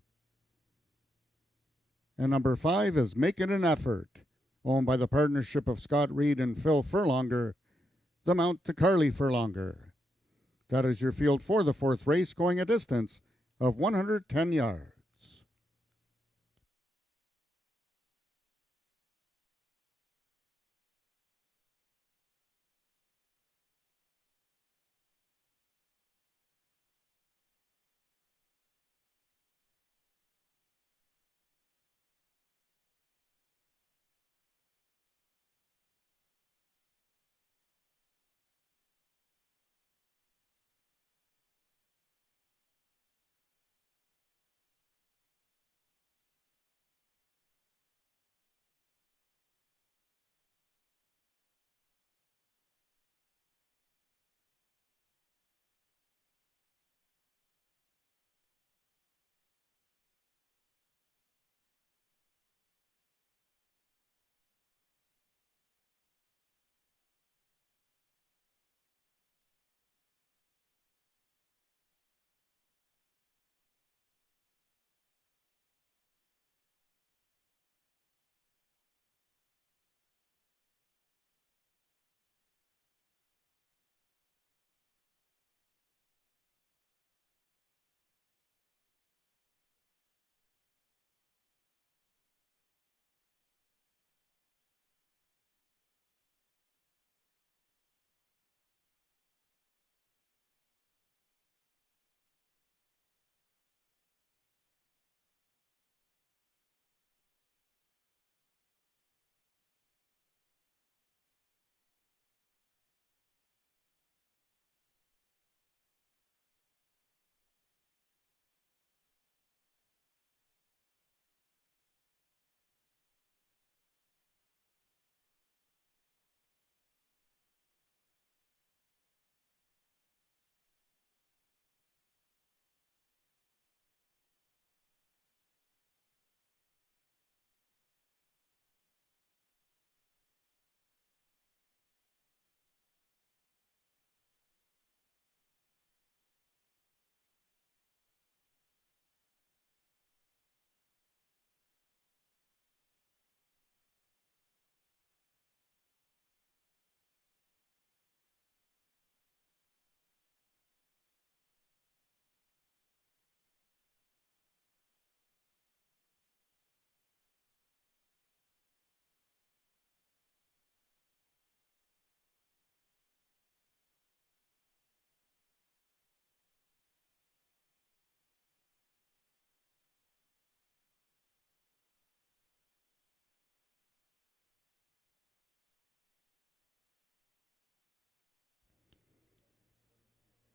And number 5 is Making an Effort, owned by the partnership of Scott Reed and Phil Furlonger, the mount to Carly Furlonger. That is your field for the fourth race, going a distance of 110 yards.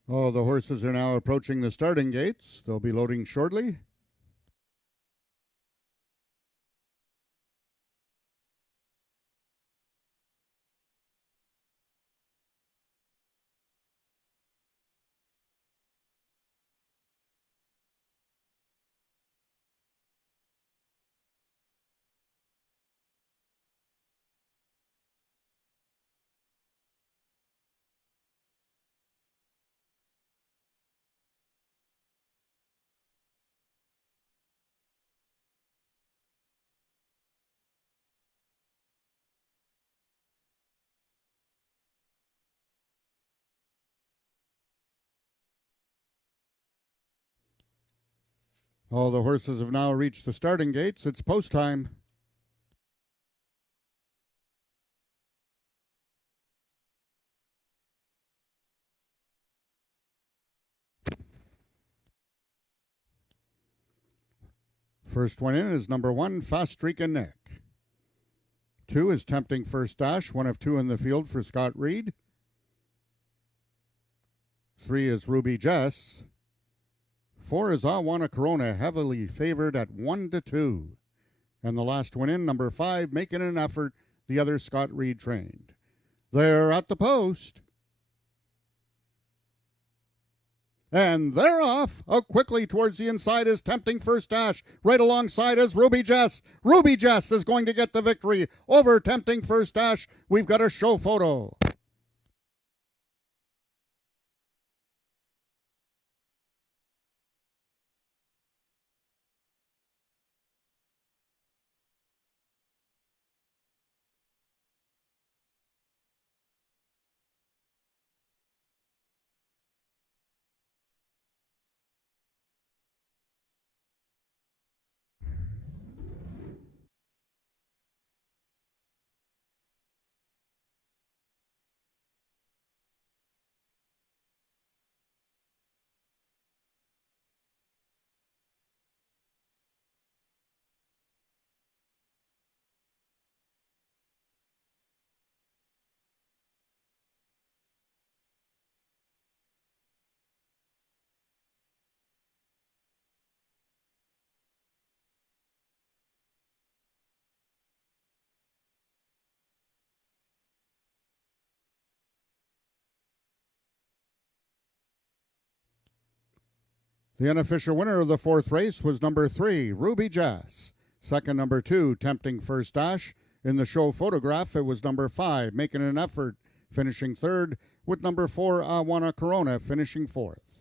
Oh, the horses are now approaching the starting gates. They'll be loading shortly. All the horses have now reached the starting gates. It's post time. First one in is number 1, Fast Streakin' Nick. 2 is Tempting First Dash, 1 of 2 in the field for Scott Reed. 3 is Ruby Jess. 4 is Awana Corona, heavily favored at 1-2. And the last one in, number 5, Making an Effort, the other Scott Reed trained. They're at the post. And they're off. Out quickly towards the inside is Tempting First Dash. Right alongside is Ruby Jess. Ruby Jess is going to get the victory over Tempting First Dash. We've got a show photo. The unofficial winner of the fourth race was number 3, Ruby Jess. Second, number 2, Tempting First Dash. In the show photograph, it was number 5, Making an Effort, finishing third, with number 4, Awana Corona, finishing fourth.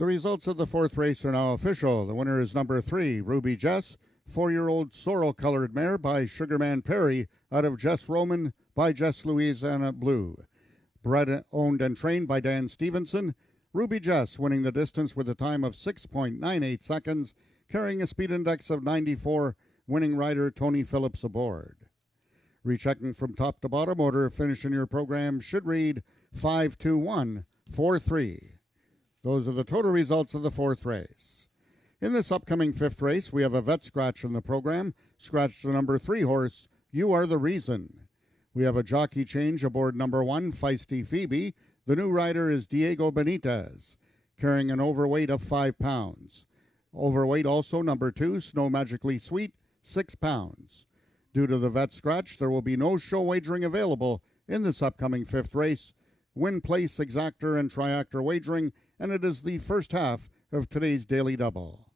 The results of the fourth race are now official. The winner is number 3, Ruby Jess, 4-year-old sorrel-colored mare by Sugarman Perry out of Jess Roman by Jess Louisiana Blue. Bred, owned, and trained by Dan Stevenson, Ruby Jess winning the distance with a time of 6.98 seconds, carrying a speed index of 94, winning rider Tony Phillips aboard. Rechecking from top to bottom, order of finish in your program should read 5-2-1, 4-3. Those are the total results of the fourth race. In this upcoming fifth race, we have a vet scratch in the program. Scratch the number 3 horse, You Are the Reason. We have a jockey change aboard number 1, Feisty Phoebe. The new rider is Diego Benitez, carrying an overweight of 5 pounds. Overweight also number 2, Snow Magically Sweet, 6 pounds. Due to the vet scratch, there will be no show wagering available in this upcoming fifth race. Win, place, exactor, and triactor wagering, and it is the first half of today's Daily Double.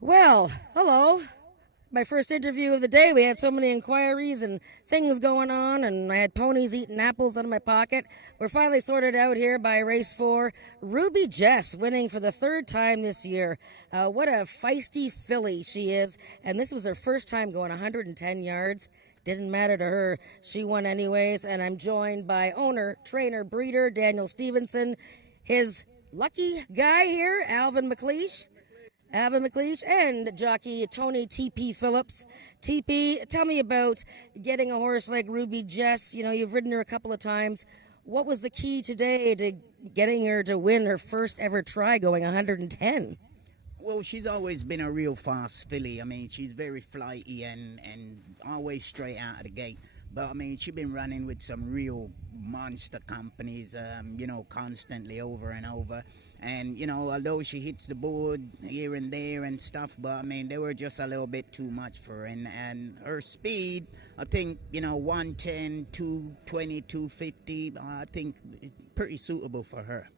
Well, hello. My first interview of the day. We had so many inquiries and things going on, and I had ponies eating apples out of my pocket. We're finally sorted out here by race 4. Ruby Jess winning for the 3rd time this year. What a feisty filly she is, and this was her first time going 110 yards. Didn't matter to her. She won anyways, and I'm joined by owner, trainer, breeder Daniel Stevenson, his lucky guy here, Alvin McLeish, and jockey Tony TP Phillips. TP, tell me about getting a horse like Ruby Jess. You know, you've ridden her a couple of times. What was the key today to getting her to win her first ever try going 110? Well, she's always been a real fast filly. I mean, she's very flighty and always straight out of the gate. But, I mean, she's been running with some real monster companies, constantly over and over. And, although she hits the board here and there and stuff, but, I mean, they were just a little bit too much for her. And her speed, I think, 110, 220, 250, I think pretty suitable for her.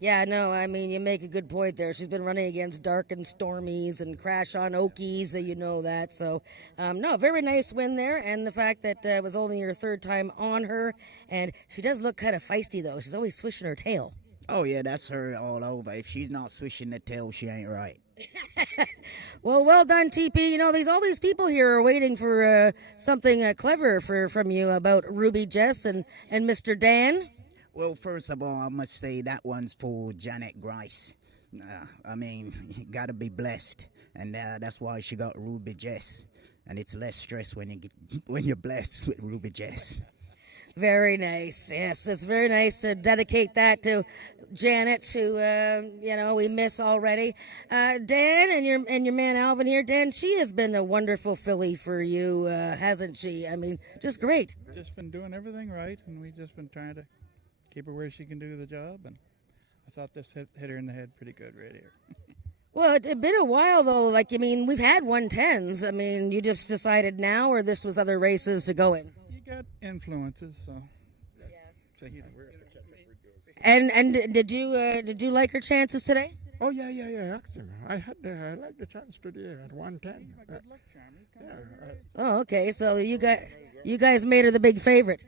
Yeah, no, I mean, you make a good point there. She's been running against Dark and Stormies and Crash on Okies, you know that. So, no, very nice win there. And the fact that it was only her 3rd time on her. And she does look kind of feisty, though. She's always swishing her tail. Oh, yeah, that's her all over. If she's not swishing the tail, she ain't right. Well done, TP. All these people here are waiting for something clever from you about Ruby Jess and Mr. Dan. Well, first of all, I must say that one's for Janet Grice. I mean, you gotta be blessed, and that's why she got Ruby Jess. And it's less stress when you're blessed with Ruby Jess. Very nice. Yes, that's very nice to dedicate that to Janet, who we miss already. Dan and your man Alvin here. Dan, she has been a wonderful filly for you, hasn't she? I mean, just great. Just been doing everything right, and we've just been trying to keep her where she can do the job. And I thought this hit her in the head pretty good right here. Well, it's been a while, though. We've had 110s. I mean, you just decided now, or this was other races to go in? You got influences, so. So you know. And did you like her chances today? Oh yeah. Ask him. I like the chance today at 110. Good luck, Charmy. Yeah, Oh, okay. So you guys made her the big favorite.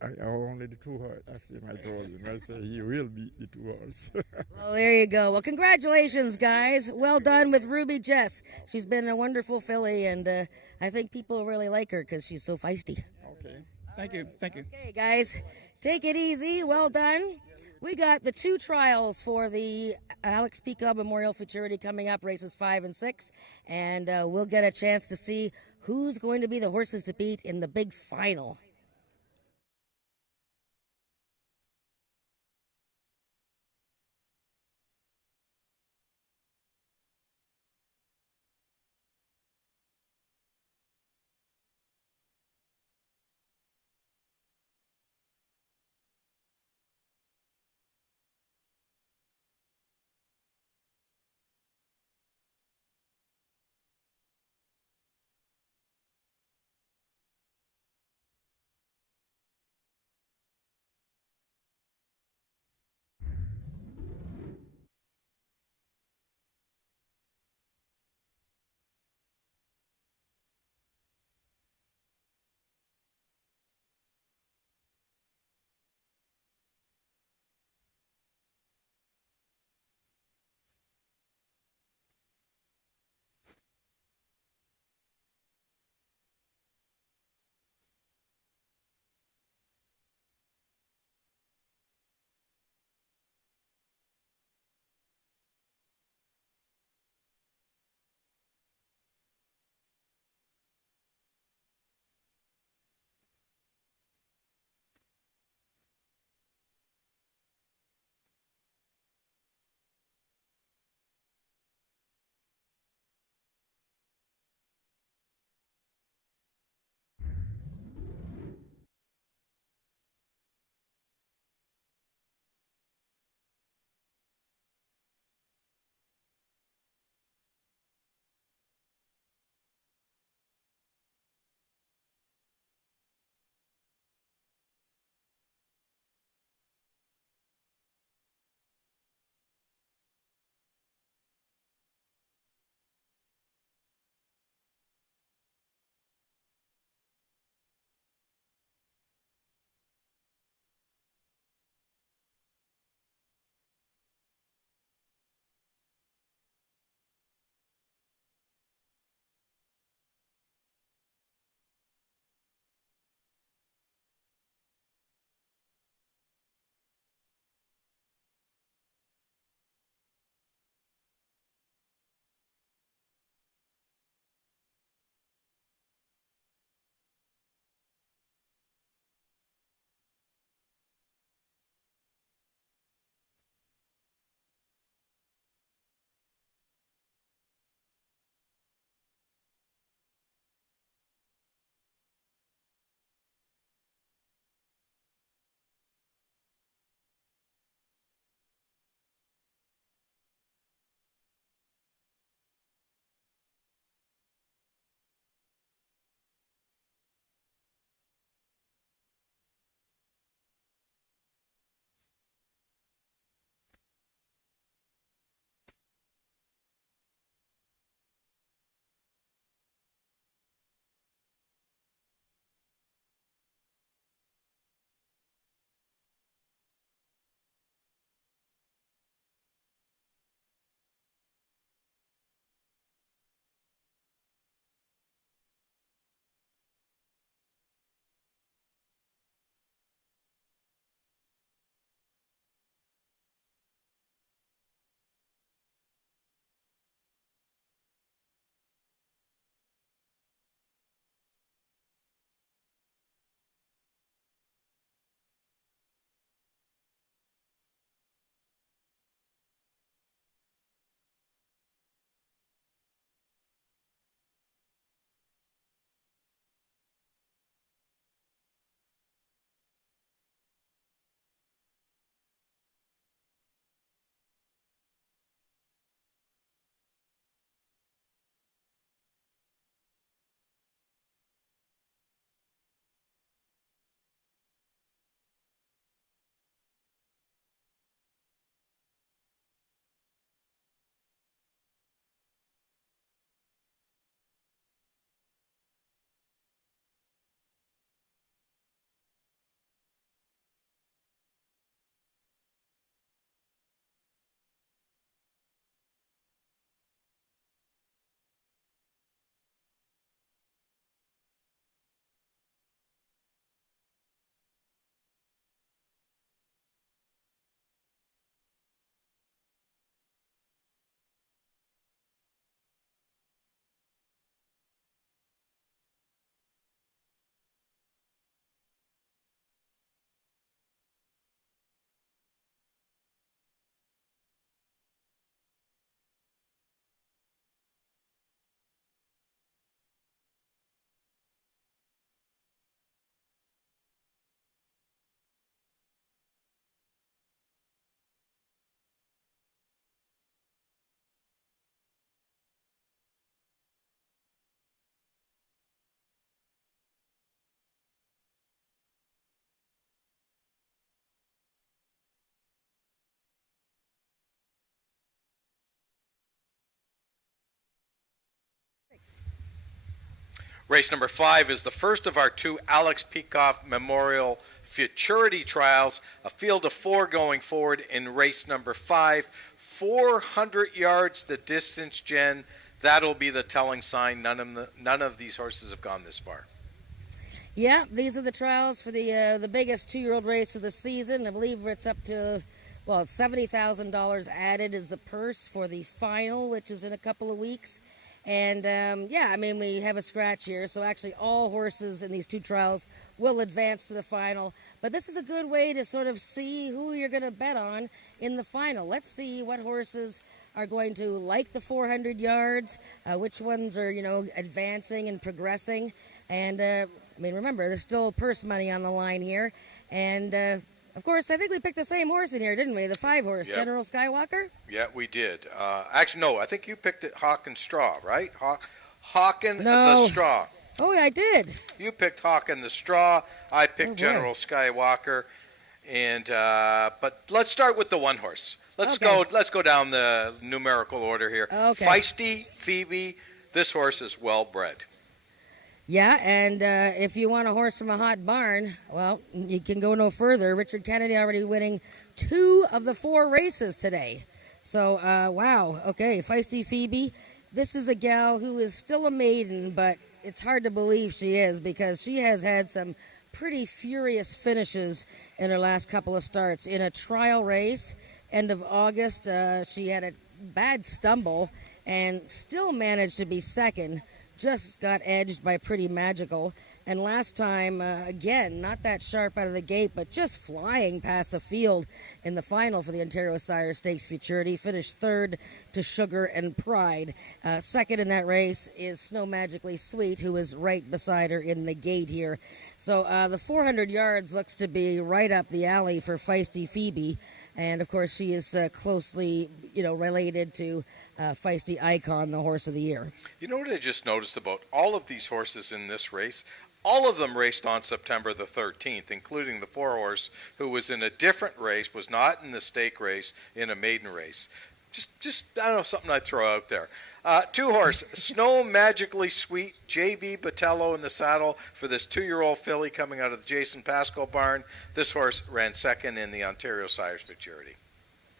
I only the two horse. Ask him. I told him. I say he will beat the two horse. Well, there you go. Well, congratulations, guys. Well done with Ruby Jess. She's been a wonderful filly, and I think people really like her because she's so feisty. Okay. Thank you. Okay, guys, take it easy. Well done. We got the 2 trials for the Alex Peacock Memorial Futurity coming up, races 5 and 6, and we'll get a chance to see who's going to be the horses to beat in the big final. Race number 5 is the first of our 2 Alex Peikoff Memorial Futurity Trials. A field of 4 going forward in race number 5. 400 yards the distance, Jen. That'll be the telling sign. None of these horses have gone this far. Yeah, these are the trials for the biggest 2-year-old race of the season. I believe it's up to, well, $70,000 added is the purse for the final, which is in a couple of weeks. And, yeah, I mean, we have a scratch here. So actually all horses in these 2 trials will advance to the final. But this is a good way to sort of see who you're going to bet on in the final. Let's see what horses are going to like the 400 yards, which ones are, advancing and progressing. And, I mean, remember, there's still purse money on the line here. And, of course, I think we picked the same horse in here, didn't we? The 5-horse, Yep. General Skywalker? Yeah, we did. Actually, no, I think you picked it Hawk and Straw, right? Hawk and the Straw. Oh, I did. You picked Hawk and the Straw. I picked boy. General Skywalker. And but let's start with the 1 horse. Let's go down the numerical order here. Okay. Feisty Phoebe. This horse is well bred. Yeah, and if you want a horse from a hot barn, well, you can go no further. Richard Kennedy already winning 2 of the 4 races today. So, wow. Okay, Feisty Phoebe. This is a gal who is still a maiden, but it's hard to believe she is because she has had some pretty furious finishes in her last couple of starts. In a trial race, end of August, she had a bad stumble and still managed to be second. Just got edged by Pretty Magical. And last time, again, not that sharp out of the gate, but just flying past the field in the final for the Ontario Sire Stakes Futurity. Finished 3rd to Sugar and Pride. Second in that race is Snow Magically Sweet, who is right beside her in the gate here. So the 400 yards looks to be right up the alley for Feisty Phoebe. And, of course, she is closely, related to Feisty Icon, the horse of the year. You know what I just noticed about all of these horses in this race? All of them raced on September the 13th, including the 4-horse who was in a different race, was not in the stake race, in a maiden race. Just I don't know, something I'd throw out there. 2-horse, Snow Magically Sweet, J.B. Botello in the saddle for this 2-year-old filly coming out of the Jason Pascoe barn. This horse ran second in the Ontario Sires Futurity.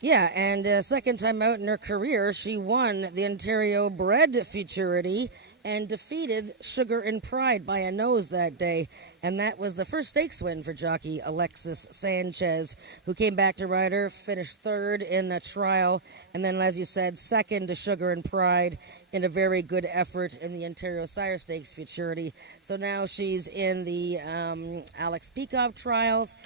Yeah, and second time out in her career, she won the Ontario Bred Futurity and defeated Sugar and Pride by a nose that day. And that was the first stakes win for jockey Alexis Sanchez, who came back to ride her, finished 3rd in the trial, and then, as you said, second to Sugar and Pride in a very good effort in the Ontario Sire Stakes Futurity. So now she's in the Alex Peikoff trials.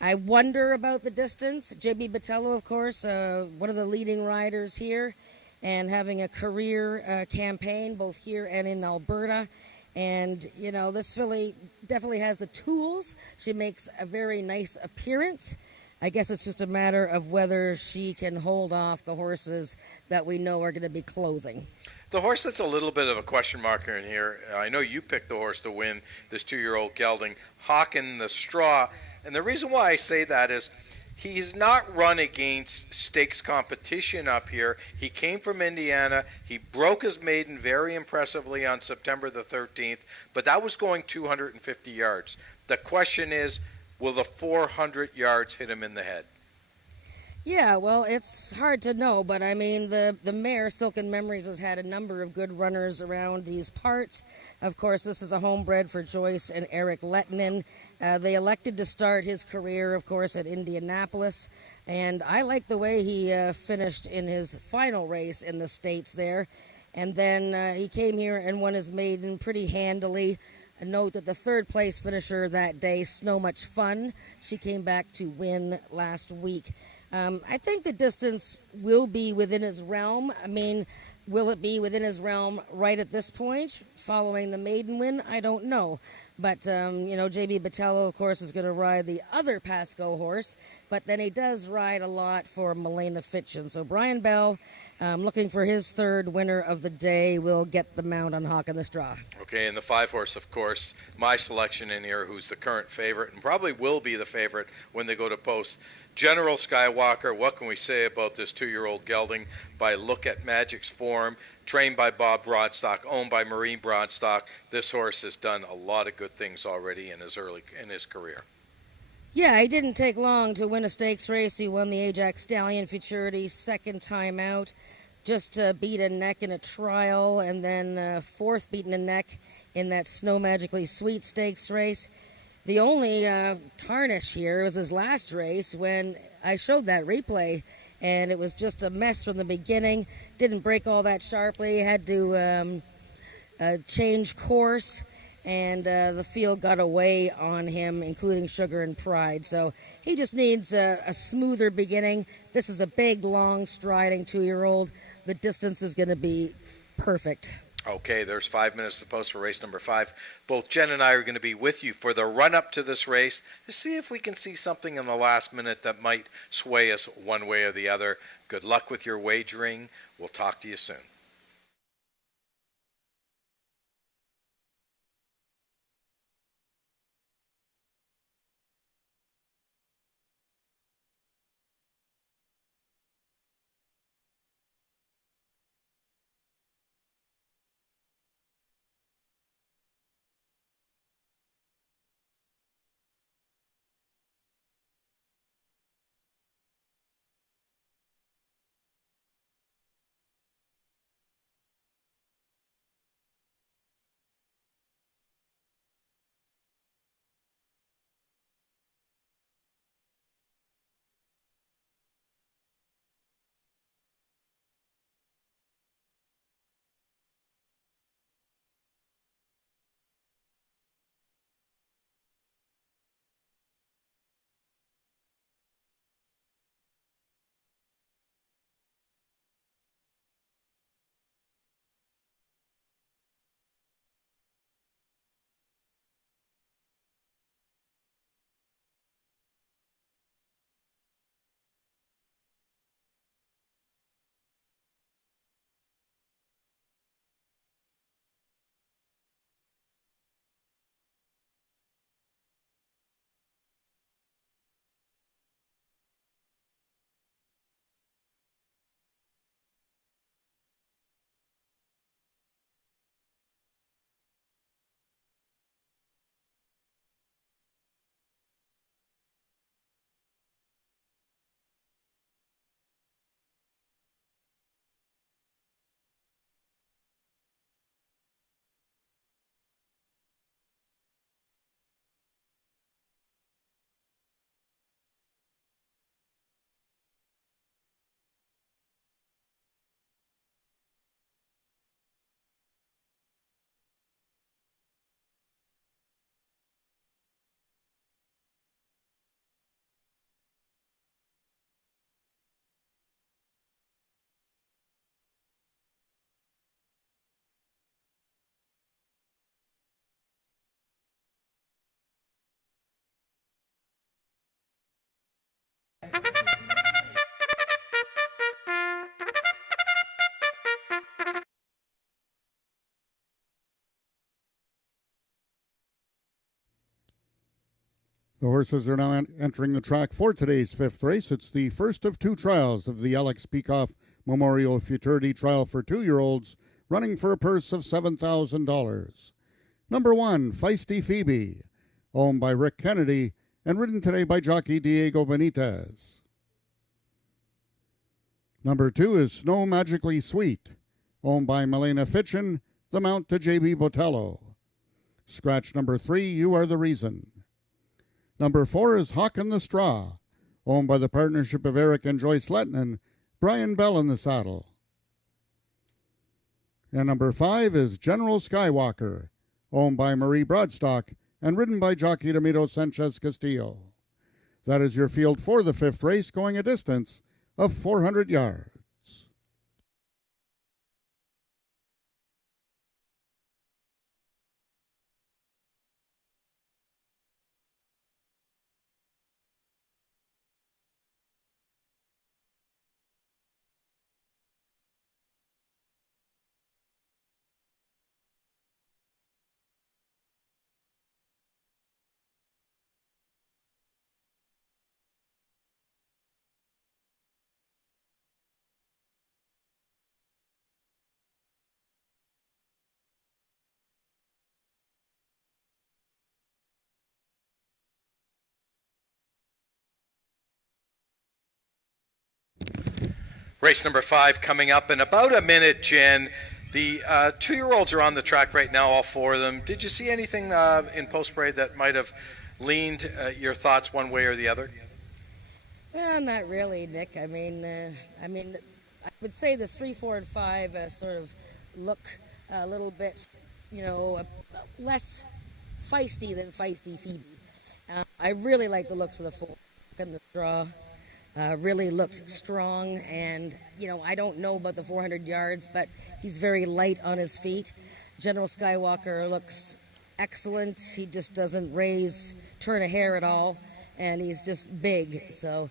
I wonder about the distance. J.B. Botello, of course, one of the leading riders here, and having a career campaign both here and in Alberta. And, this filly definitely has the tools. She makes a very nice appearance. I guess it's just a matter of whether she can hold off the horses that we know are going to be closing. The horse that's a little bit of a question mark in here, I know you picked the horse to win this 2-year-old gelding, Hawk and the Straw. And the reason why I say that is he's not run against stakes competition up here. He came from Indiana. He broke his maiden very impressively on September the 13th, but that was going 250 yards. The question is, will the 400 yards hit him in the head? Yeah, well, it's hard to know, but I mean, the mare, Silken Memories, has had a number of good runners around these parts. Of course, this is a homebred for Joyce and Eric Lettinen. They elected to start his career, of course, at Indianapolis, and I like the way he finished in his final race in the States there. And then he came here and won his maiden pretty handily. A note that the 3rd place finisher that day, Snow Much Fun, she came back to win last week. I think the distance will be within his realm. I mean, will it be within his realm right at this point, following the maiden win? I don't know. But, J.B. Botello, of course, is going to ride the other Pascoe horse. But then he does ride a lot for Milena Fitchin. So Brian Bell Looking for his third winner of the day. Will get the mount on Hawk in the Straw. Okay, and the 5-horse, of course, my selection in here, who's the current favorite and probably will be the favorite when they go to post. General Skywalker, what can we say about this 2-year-old gelding? By look at Magic's form, trained by Bob Broadstock, owned by Maureen Broadstock, this horse has done a lot of good things already in his career. Yeah, he didn't take long to win a stakes race. He won the Ajax Stallion Futurity second time out. Just beat a neck in a trial, and then fourth beaten a neck in that Snow Magically Sweet Stakes race. The only tarnish here was his last race when I showed that replay, and it was just a mess from the beginning. Didn't break all that sharply, had to change course, and the field got away on him, including Sugar and Pride. So he just needs a smoother beginning. This is a big, long, striding 2-year-old. The distance is going to be perfect. Okay, there's 5 minutes to post for race number 5. Both Jen and I are going to be with you for the run-up to this race to see if we can see something in the last minute that might sway us one way or the other. Good luck with your wagering. We'll talk to you soon. The horses are now entering the track for today's 5th race. It's the first of 2 trials of the Alex Peikoff Memorial Futurity Trial for 2-year-olds, running for a purse of $7,000. Number 1, Feisty Phoebe, owned by Rick Kennedy and ridden today by jockey Diego Benitez. Number 2 is Snow Magically Sweet, owned by Milena Fitchin, the mount to J.B. Botello. Scratch number 3, You Are the Reason. Number 4 is Hawk in the Straw, owned by the partnership of Eric and Joyce Lettinen, Brian Bell in the saddle. And number 5 is General Skywalker, owned by Marie Broadstock and ridden by jockey Domito Sanchez Castillo. That is your field for the 5th race, going a distance of 400 yards. Race number 5 coming up in about a minute, Jen. The 2-year-olds are on the track right now, all 4 of them. Did you see anything in post parade that might have leaned your thoughts one way or the other? Well, not really, Nick. I would say the 3, 4, and 5 sort of look a little bit, less feisty than feisty Phoebe. I really like the looks of the 4 and the straw. Really looks strong, and I don't know about the 400 yards, but he's very light on his feet. General Skywalker looks excellent. He just doesn't turn a hair at all, and he's just big. So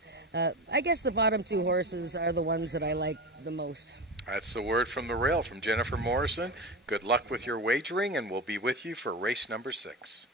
I guess the bottom 2 horses are the ones that I like the most. That's the word from the rail from Jennifer Morrison. Good luck with your wagering, and we'll be with you for race number 6.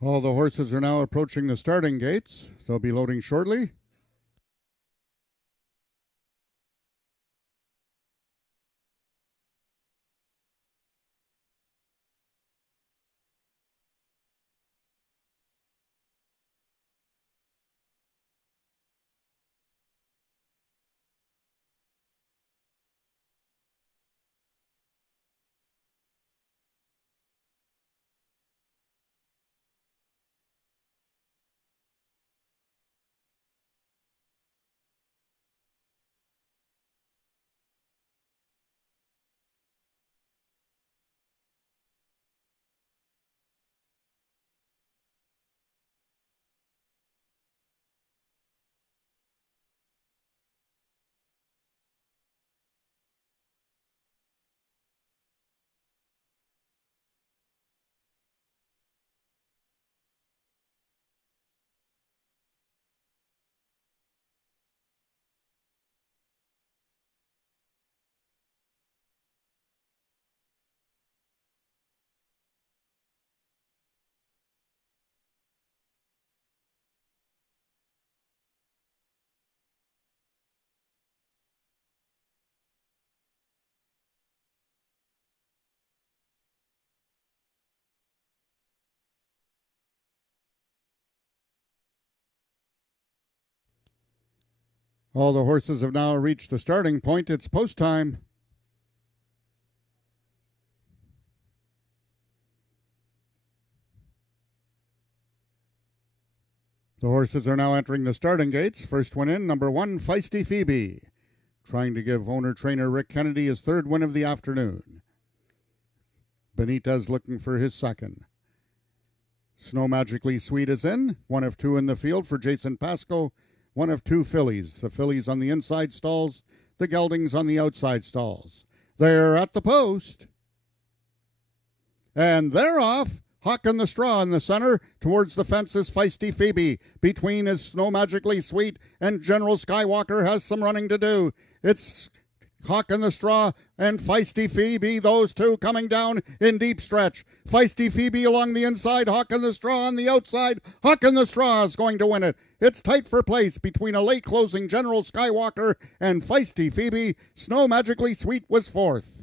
All the horses are now approaching the starting gates. They'll be loading shortly. All the horses have now reached the starting point. It's post time. The horses are now entering the starting gates. First one in, number 1, Feisty Phoebe, trying to give owner-trainer Rick Kennedy his 3rd win of the afternoon. Benitez looking for his 2nd. Snow Magically Sweet is in, 1 of 2 in the field for Jason Pascoe, 1 of 2 fillies. The fillies on the inside stalls, the geldings on the outside stalls. They're at the post. And they're off. Hawk in the straw in the center. Towards the fence is Feisty Phoebe. Between is Snow Magically Sweet, and General Skywalker has some running to do. It's Hawk in the straw and Feisty Phoebe, those two coming down in deep stretch. Feisty Phoebe along the inside, Hawk in the straw on the outside. Hawk in the straw is going to win it. It's tight for place between a late closing General Skywalker and Feisty Phoebe. Snow Magically Sweet was 4th.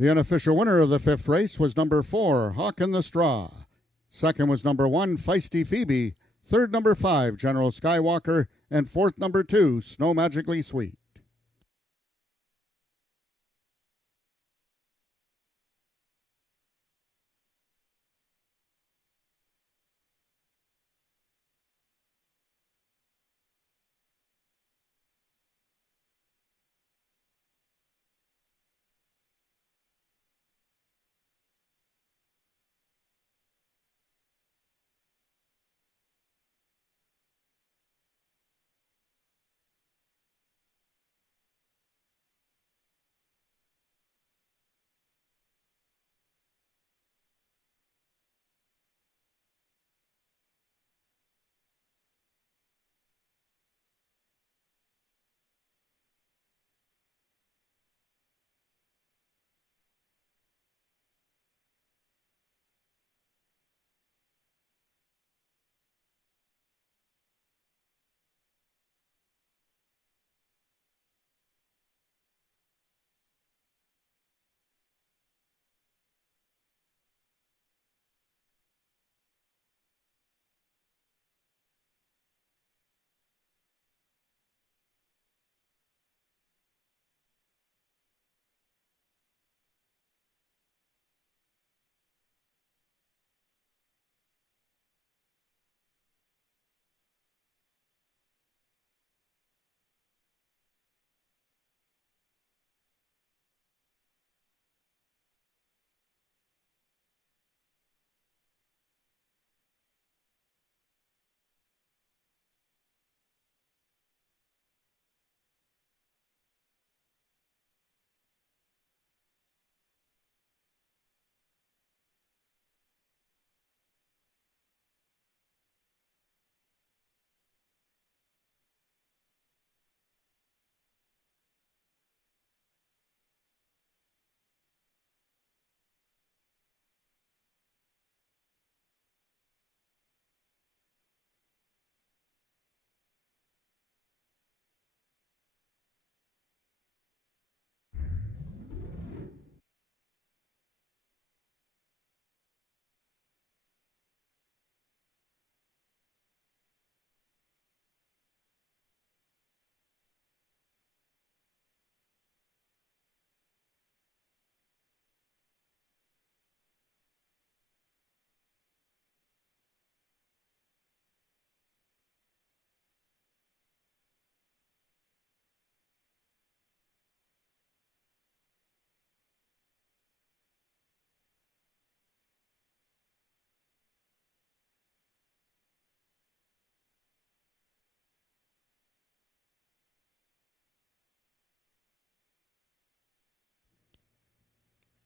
The unofficial winner of the fifth race was number 4, Hawk in the Straw. Second was number 1, Feisty Phoebe. Third, number 5, General Skywalker. And fourth, number 2, Snow Magically Sweet.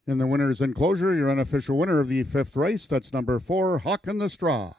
In the winner's enclosure, your unofficial winner of the fifth race, that's number 4, Hawk in the Straw.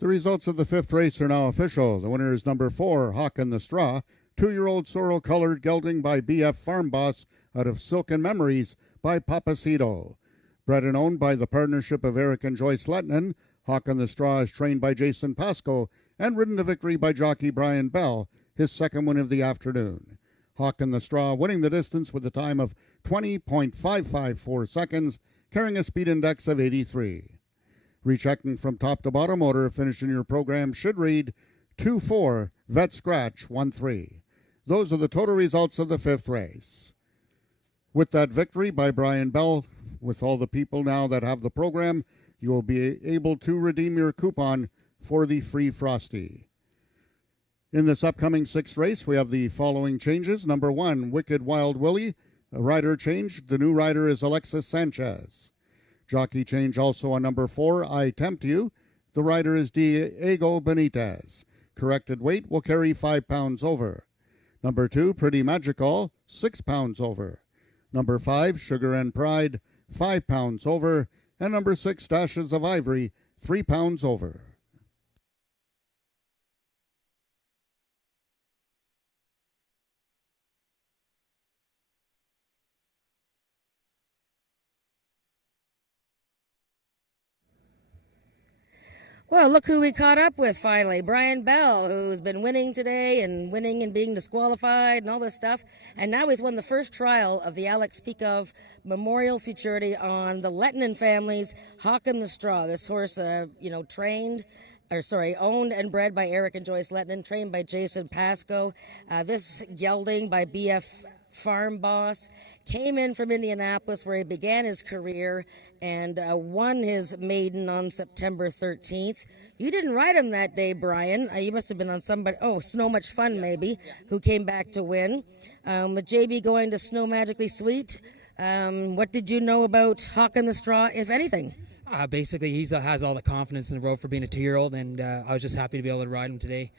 The results of the fifth race are now official. The winner is number 4, Hawk in the Straw, 2-year-old sorrel-colored gelding by BF Farm Boss out of Silken Memories by Papacito. Bred and owned by the partnership of Eric and Joyce Lettinen, Hawk in the Straw is trained by Jason Pasco and ridden to victory by jockey Brian Bell, his second win of the afternoon. Hawk in the Straw winning the distance with a time of 20.554 seconds, carrying a speed index of 83. Rechecking from top to bottom, order of finish in your program should read 2-4, Vet Scratch 1-3. Those are the total results of the fifth race. With that victory by Brian Bell, with all the people now that have the program, you will be able to redeem your coupon for the free Frosty. In this upcoming sixth race, we have the following changes. Number 1, Wicked Wild Willie, a rider change. The new rider is Alexis Sanchez. Jockey change also on number 4, I Tempt You. The rider is Diego Benitez. Corrected weight will carry 5 pounds over. Number 2, Pretty Magical, 6 pounds over. Number 5, Sugar and Pride, 5 pounds over. And number 6, Dashes of Ivory, 3 pounds over. Well, look who we caught up with finally. Brian Bell, who's been winning today and winning and being disqualified and all this stuff. And now he's won the first trial of the Alex Peekov Memorial Futurity on the Lettinen family's Hawk in the Straw. This horse, owned and bred by Eric and Joyce Lettinen, trained by Jason Pasco. This gelding by BF Farm Boss. Came in from Indianapolis where he began his career and won his maiden on September 13th. You didn't ride him that day, Brian. You must have been on somebody, Snow Much Fun maybe, who came back to win. With JB going to Snow Magically Sweet, what did you know about Hawk in the Straw, if anything? Basically, he has all the confidence in the road for being a 2-year-old, and I was just happy to be able to ride him today.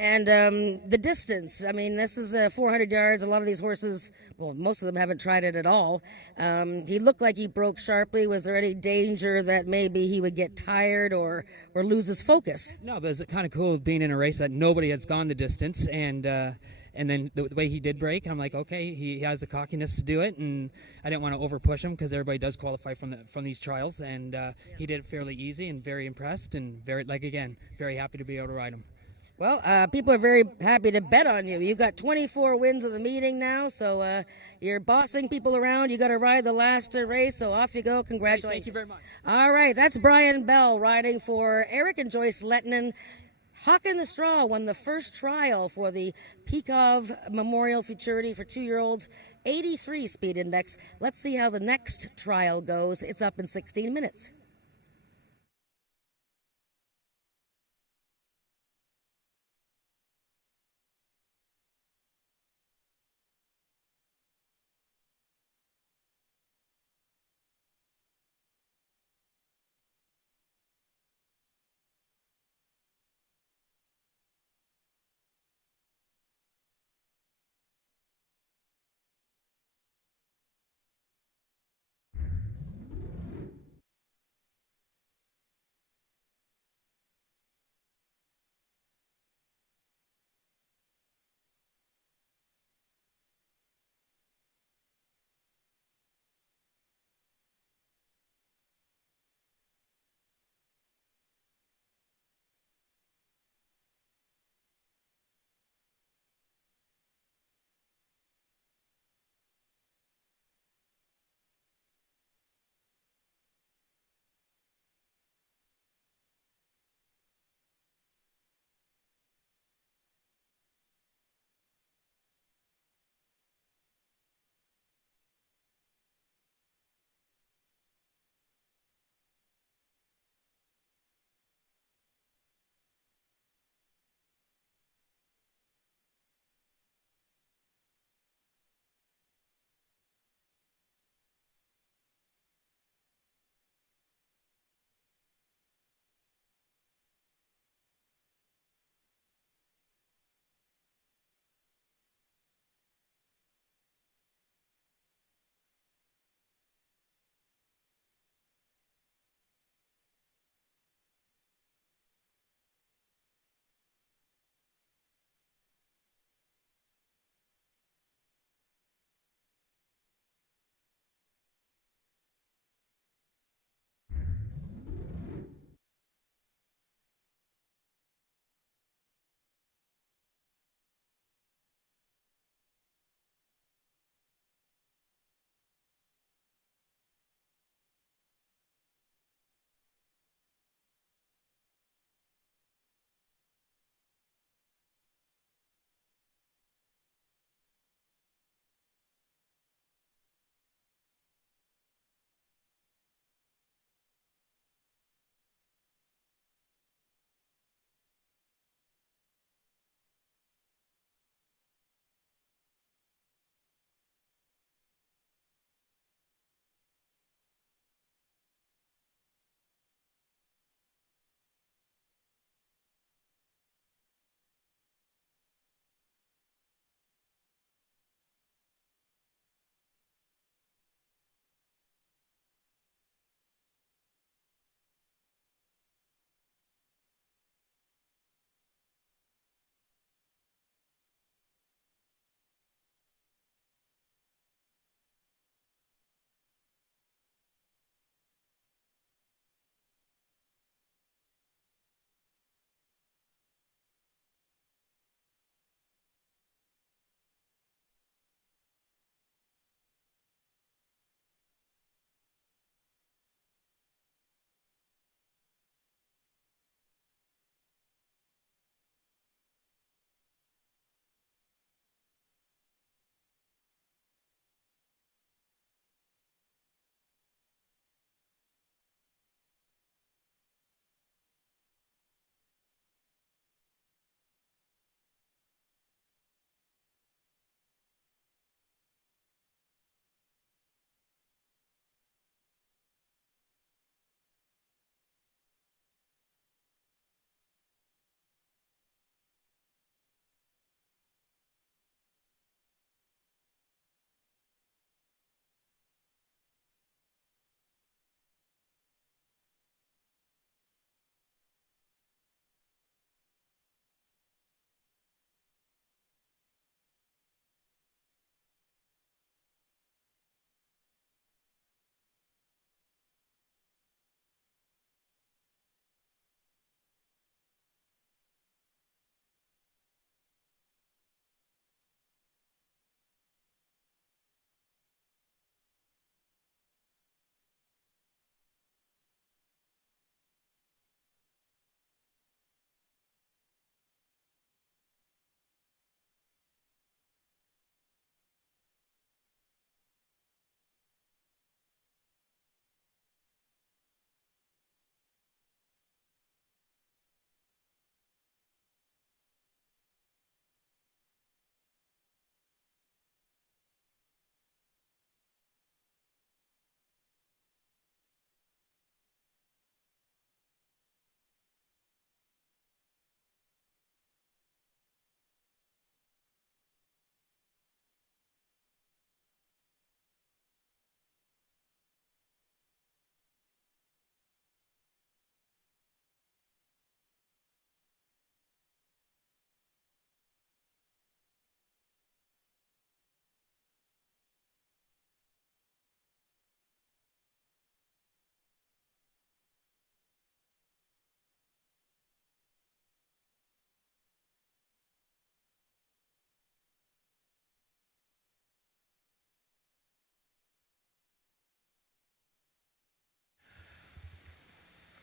And the distance, I mean, this is 400 yards. A lot of these horses, well, most of them haven't tried it at all. He looked like he broke sharply. Was there any danger that maybe he would get tired or lose his focus? No, but it's kind of cool being in a race that nobody has gone the distance, and then the way he did break, I'm like, okay, he has the cockiness to do it, and I didn't want to over push him because everybody does qualify from these trials, and he did it fairly easy and very impressed and very happy to be able to ride him. Well, people are very happy to bet on you. You've got 24 wins of the meeting now, so you're bossing people around. You got to ride the last race, so off you go. Congratulations. Thank you very much. All right, that's Brian Bell riding for Eric and Joyce Lettinen. Hawk in the Straw won the first trial for the Peekov Memorial Futurity for 2-year-olds, 83 speed index. Let's see how the next trial goes. It's up in 16 minutes.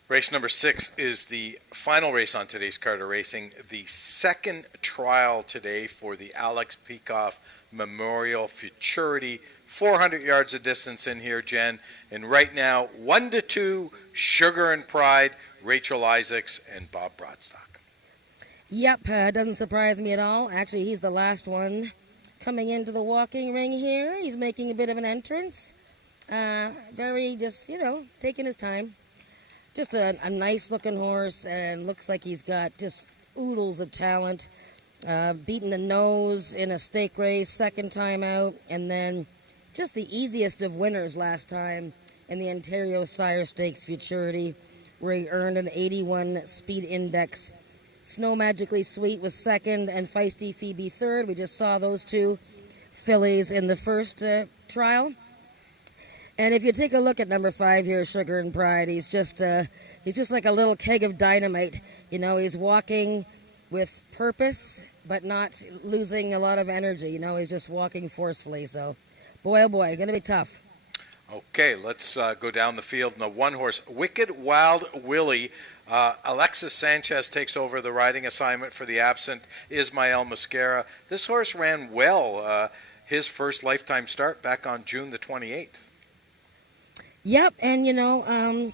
Race number 6 is the final race on today's card of racing, the second trial today for the Alex Peikoff Memorial Futurity. 400 yards of distance in here, Jen. And right now, 1-2, Sugar and Pride, Rachel Isaacs, and Bob Broadstock. Yep, doesn't surprise me at all. Actually, he's the last one coming into the walking ring here. He's making a bit of an entrance. Very just, taking his time. Just a nice looking horse, and looks like he's got just oodles of talent. Beaten the nose in a stake race, second time out, and then just the easiest of winners last time in the Ontario Sire Stakes Futurity, where he earned an 81 speed index. Snow Magically Sweet was second, and Feisty Phoebe third. We just saw those two fillies in the first trial. And if you take a look at number 5 here, Sugar and Pride, he's just like a little keg of dynamite. He's walking with purpose, but not losing a lot of energy. He's just walking forcefully. So, boy, oh boy, going to be tough. Okay, let's go down the field in the one horse, Wicked Wild Willie. Alexis Sanchez takes over the riding assignment for the absent Ismael Mascara. This horse ran well his first lifetime start back on June the 28th. Yep, and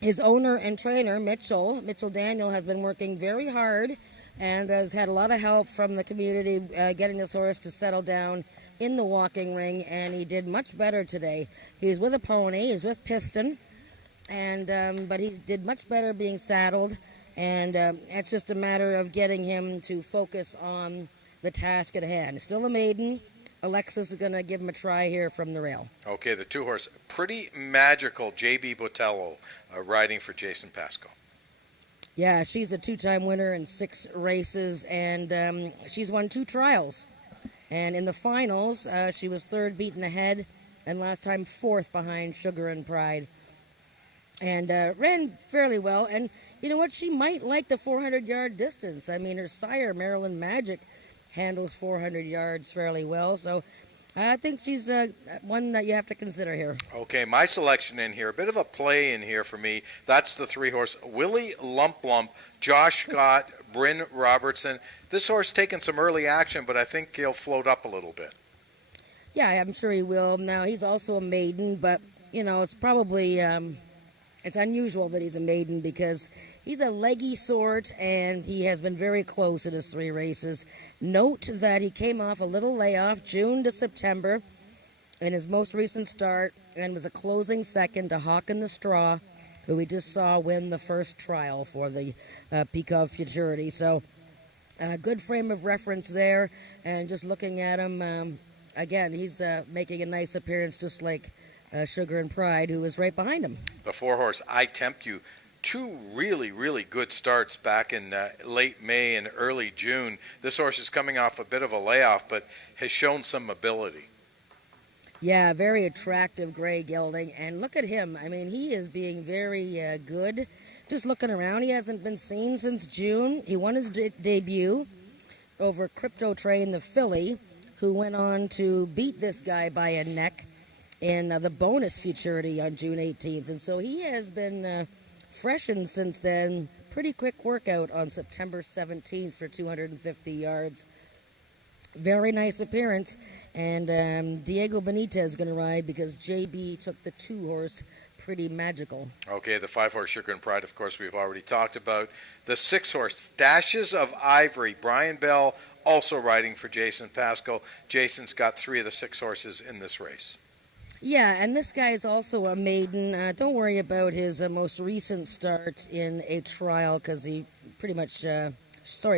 his owner and trainer, Mitchell Daniel, has been working very hard and has had a lot of help from the community getting this horse to settle down in the walking ring, and he did much better today. He's with a pony, he's with Piston, and but he did much better being saddled, and it's just a matter of getting him to focus on the task at hand. Still a maiden. Alexis is going to give him a try here from the rail. Okay, the two horse, Pretty Magical, J.B. Botello, riding for Jason Pasco. Yeah, she's a 2-time winner in 6 races, and she's won 2 trials. And in the finals, she was 3rd beaten ahead, and last time 4th behind Sugar and Pride. And ran fairly well, and you know what? She might like the 400-yard distance. I mean, her sire, Maryland Magic, handles 400 yards fairly well, so I think she's one that you have to consider here. Okay, my selection in here, a bit of a play in here for me. That's the 3 horse, Willie Lump Lump, Josh Scott, Bryn Robertson. This horse taking some early action, but I think he'll float up a little bit. Yeah, I'm sure he will. Now, he's also a maiden, but, it's probably, it's unusual that he's a maiden because he's a leggy sort, and he has been very close in his 3 races. Note that he came off a little layoff, June to September, in his most recent start, and was a closing second to Hawk in the Straw, who we just saw win the first trial for the Peikoff Futurity. So, good frame of reference there, and just looking at him, again, he's making a nice appearance, just like Sugar and Pride, who is right behind him. The 4 horse, I Tempt You. 2 really, really good starts back in late May and early June. This horse is coming off a bit of a layoff, but has shown some ability. Yeah, very attractive gray gelding. And look at him. I mean, he is being very good. Just looking around, he hasn't been seen since June. He won his debut over Crypto Train, the filly, who went on to beat this guy by a neck in the bonus Futurity on June 18th. And so he has been freshened since then. Pretty quick workout on September 17th for 250 yards. Very nice appearance. And Diego Benitez is going to ride because JB took the 2 horse Pretty Magical. Okay, the 5 horse Sugar and Pride, of course, we've already talked about. The 6 horse Dashes of Ivory, Brian Bell also riding for Jason Pasco. Jason's got 3 of the 6 horses in this race. Yeah, and this guy is also a maiden. Don't worry about his most recent start in a trial because he pretty much,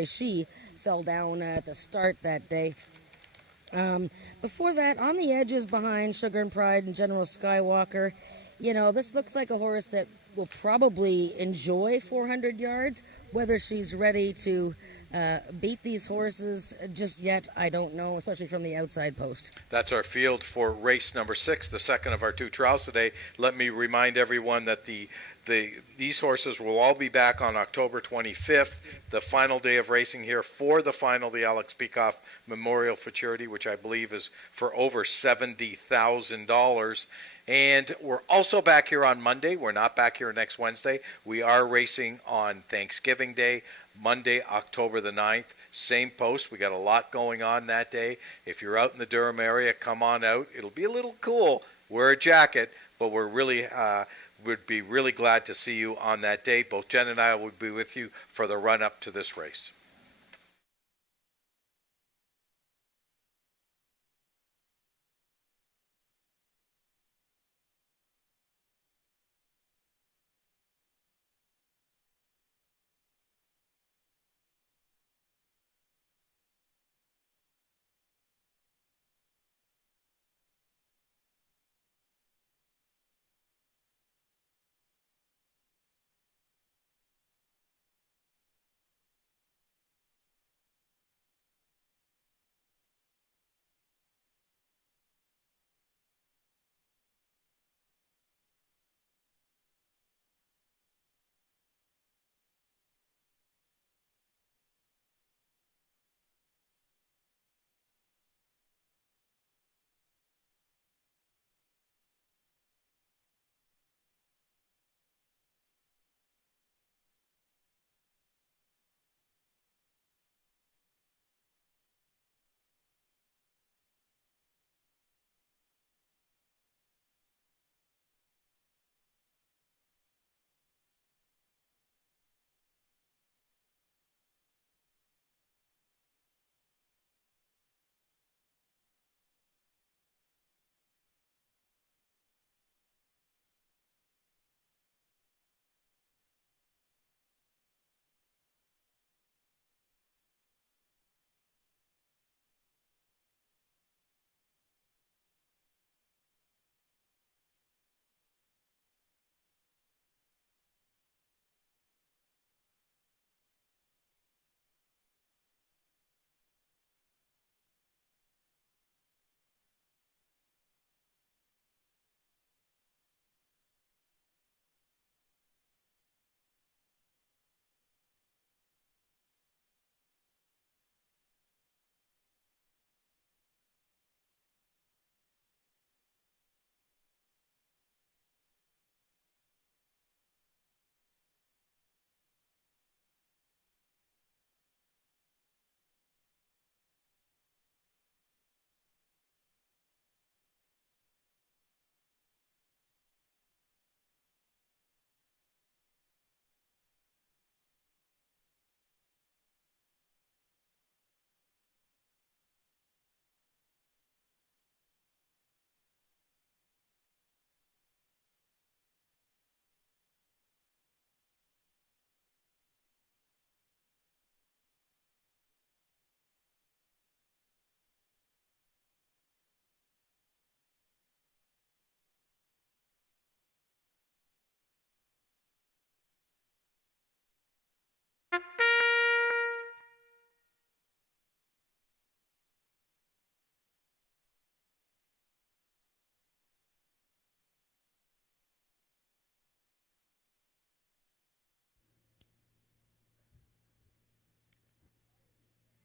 she fell down at the start that day. Before that, on the edges behind Sugar and Pride and General Skywalker, this looks like a horse that will probably enjoy 400 yards. Whether she's ready to beat these horses just yet, I don't know, especially from the outside post. That's our field for race number 6, the second of our 2 trials today. Let me remind everyone that these horses will all be back on October 25th, the final day of racing here for the final, the Alex Peikoff Memorial Futurity, which I believe is for over $70,000. And we're also back here on Monday. We're not back here next Wednesday. We are racing on Thanksgiving Day, Monday, October the 9th. Same post. We got a lot going on that day. If you're out in the Durham area, come on out. It'll be a little cool. Wear a jacket, but we're really would be really glad to see you on that day. Both Jen and I will be with you for the run up to this race.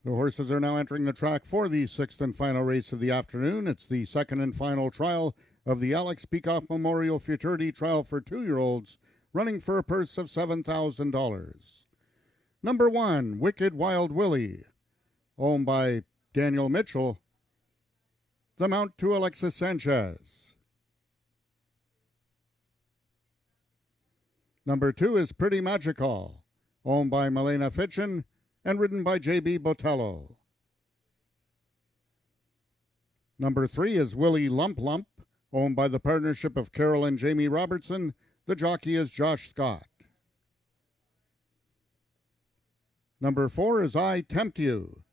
The horses are now entering the track for the sixth and final race of the afternoon. It's the second and final trial of the Alex Peikoff Memorial Futurity Trial for 2-year-olds, running for a purse of $7,000. Number 1, Wicked Wild Willie, owned by Daniel Mitchell. The mount to Alexis Sanchez. Number 2 is Pretty Magical, owned by Milena Fitchin and ridden by J.B. Botello. Number 3 is Willie Lump Lump, owned by the partnership of Carol and Jamie Robertson. The jockey is Josh Scott. Number 4 is I Tempt You,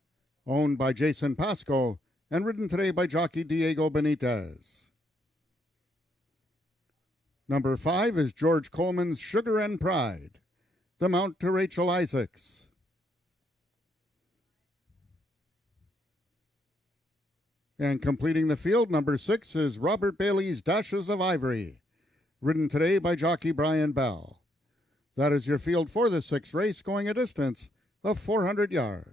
owned by Jason Pasco and ridden today by jockey Diego Benitez. Number 5 is George Coleman's Sugar and Pride, the mount to Rachel Isaacs. And completing the field, number 6 is Robert Bailey's Dashes of Ivory, ridden today by jockey Brian Bell. That is your field for the sixth race, going a distance of 400 yards.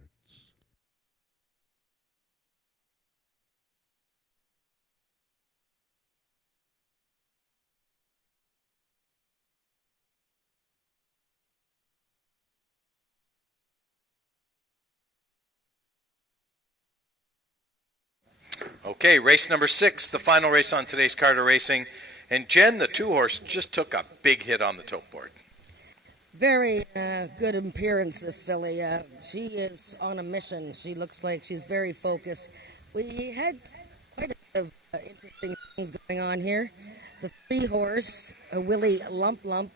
Okay, race number 6, the final race on today's card of racing. And Jen, the 2-horse, just took a big hit on the tote board. Very good appearance, this filly. She is on a mission. She looks like she's very focused. We had quite a bit of interesting things going on here. The 3-horse, Willie Lump Lump,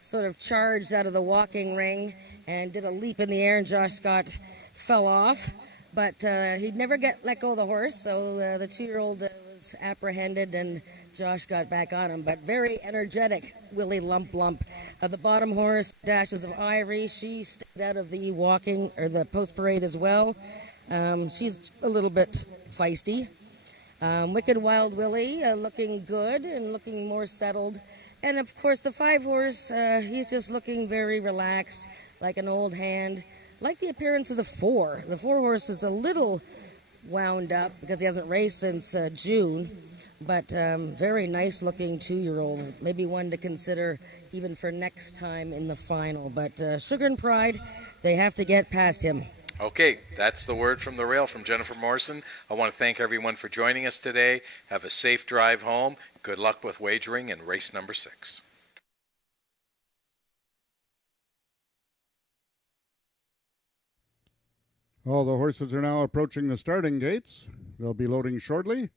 sort of charged out of the walking ring and did a leap in the air, and Josh Scott fell off. But he'd never let go of the horse, so the 2-year-old was apprehended, and Josh got back on him. But very energetic, Willie Lump Lump. The bottom horse, Dashes of Ivory, she stayed out of the walking or the post parade as well. She's a little bit feisty. Wicked Wild Willie looking good and looking more settled. And of course the 5-horse, he's just looking very relaxed, like an old hand. Like the appearance of the 4. The 4-horse is a little wound up because he hasn't raced since June. But very nice looking 2-year-old. Maybe one to consider even for next time in the final. But Sugar and Pride, they have to get past him. Okay, that's the word from the rail from Jennifer Morrison. I want to thank everyone for joining us today. Have a safe drive home. Good luck with wagering in race number 6. All the horses are now approaching the starting gates. They'll be loading shortly.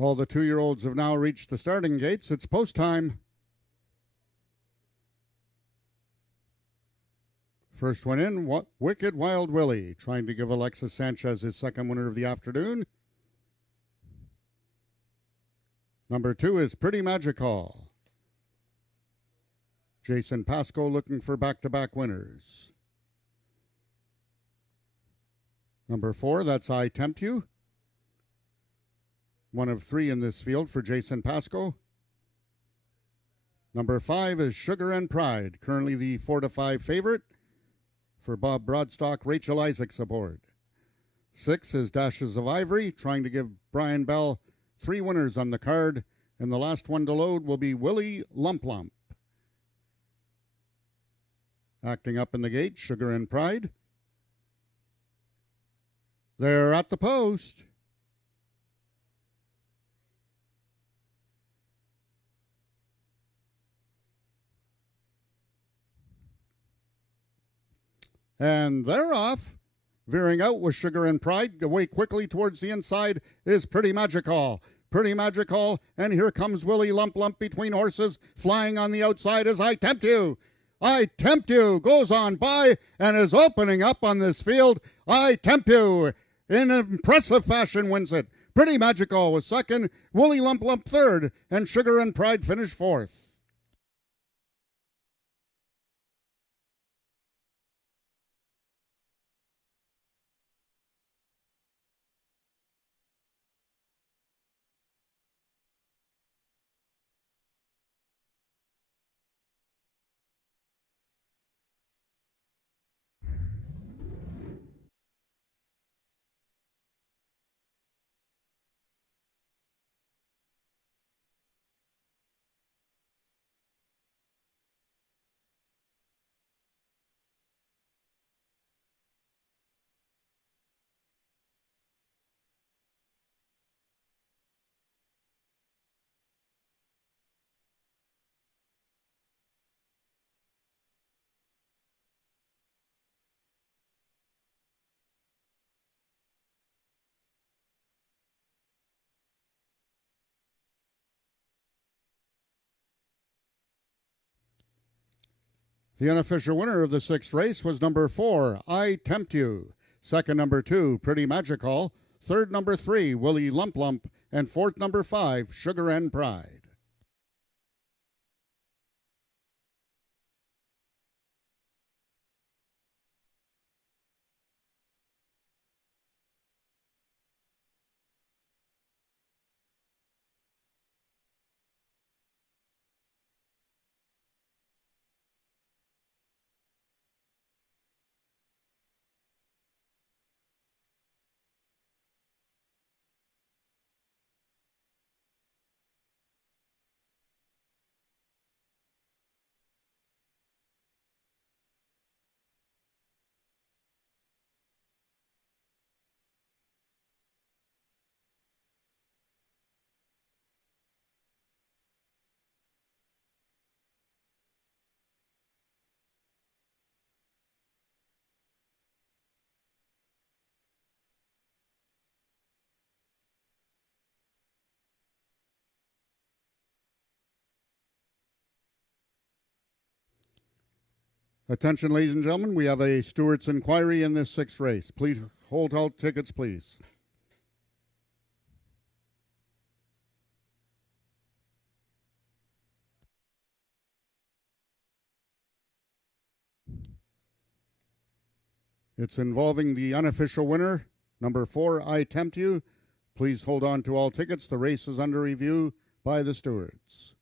All the 2-year-olds have now reached the starting gates. It's post time. First one in, Wicked Wild Willie, trying to give Alexis Sanchez his second winner of the afternoon. Number 2 is Pretty Magical. Jason Pascoe looking for back-to-back winners. Number 4, that's I Tempt You. One of 3 in this field for Jason Pascoe. Number 5 is Sugar and Pride, currently the 4-5 favorite for Bob Broadstock, Rachel Isaacs aboard. 6 is Dashes of Ivory, trying to give Brian Bell 3 winners on the card, and the last one to load will be Willie Lump Lump. Acting up in the gate, Sugar and Pride. They're at the post. And they're off. Veering out with Sugar and Pride. Away quickly towards the inside is Pretty Magical. Pretty Magical. And here comes Willie Lump Lump between horses. Flying on the outside is I Tempt You. I Tempt You goes on by and is opening up on this field. I Tempt You in impressive fashion wins it. Pretty Magical was second. Willie Lump Lump third. And Sugar and Pride finished fourth. The unofficial winner of the sixth race was number 4, I Tempt You. Second, number 2, Pretty Magical. Third, number 3, Willie Lump Lump. And fourth, number 5, Sugar and Pride. Attention, ladies and gentlemen, we have a Stewart's inquiry in this sixth race. Please hold out tickets, please. It's involving the unofficial winner, number 4, I Tempt You. Please hold on to all tickets. The race is under review by the stewards.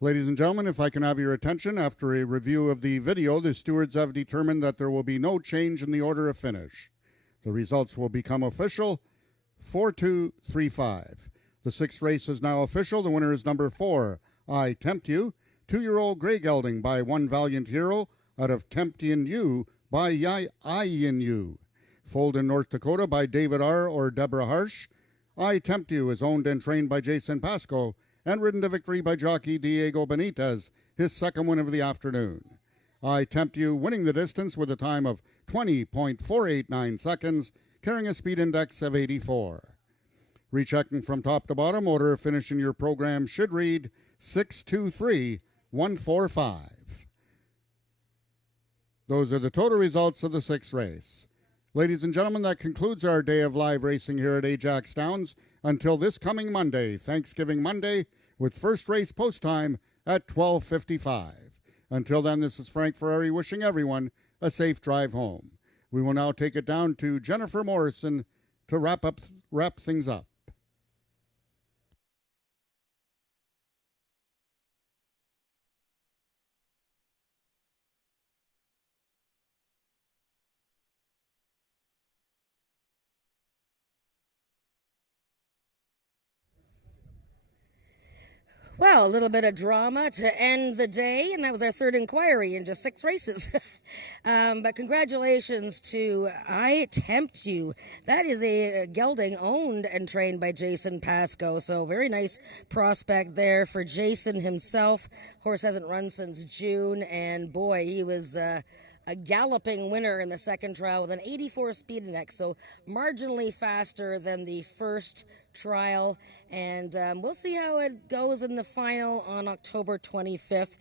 Ladies and gentlemen, if I can have your attention, after a review of the video, the stewards have determined that there will be no change in the order of finish. The results will become official 4-2, 3-5. The sixth race is now official. The winner is number 4, I Tempt You, 2-year-old Grey Gelding by One Valiant Hero out of Temptin' You by I In You. Foaled in North Dakota by David R. or Deborah Harsh. I Tempt You is owned and trained by Jason Pasco and ridden to victory by jockey Diego Benitez, his second win of the afternoon. I Tempt You winning the distance with a time of 20.489 seconds, carrying a speed index of 84. Rechecking from top to bottom, order of finish in your program should read 6-2-3-1-4-5. Those are the total results of the sixth race. Ladies and gentlemen, that concludes our day of live racing here at Ajax Downs until this coming Monday, Thanksgiving Monday, with first race post time at 12:55. Until then, this is Frank Ferrari wishing everyone a safe drive home. We will now take it down to Jennifer Morrison to wrap things up. Well, a little bit of drama to end the day, and that was our third inquiry in just 6 races. But congratulations to I Tempt You. That is a gelding owned and trained by Jason Pasco, so very nice prospect there for Jason himself. Horse hasn't run since June, and boy, he was a galloping winner in the second trial with an 84 speed index, so marginally faster than the first trial. And we'll see how it goes in the final on October 25th.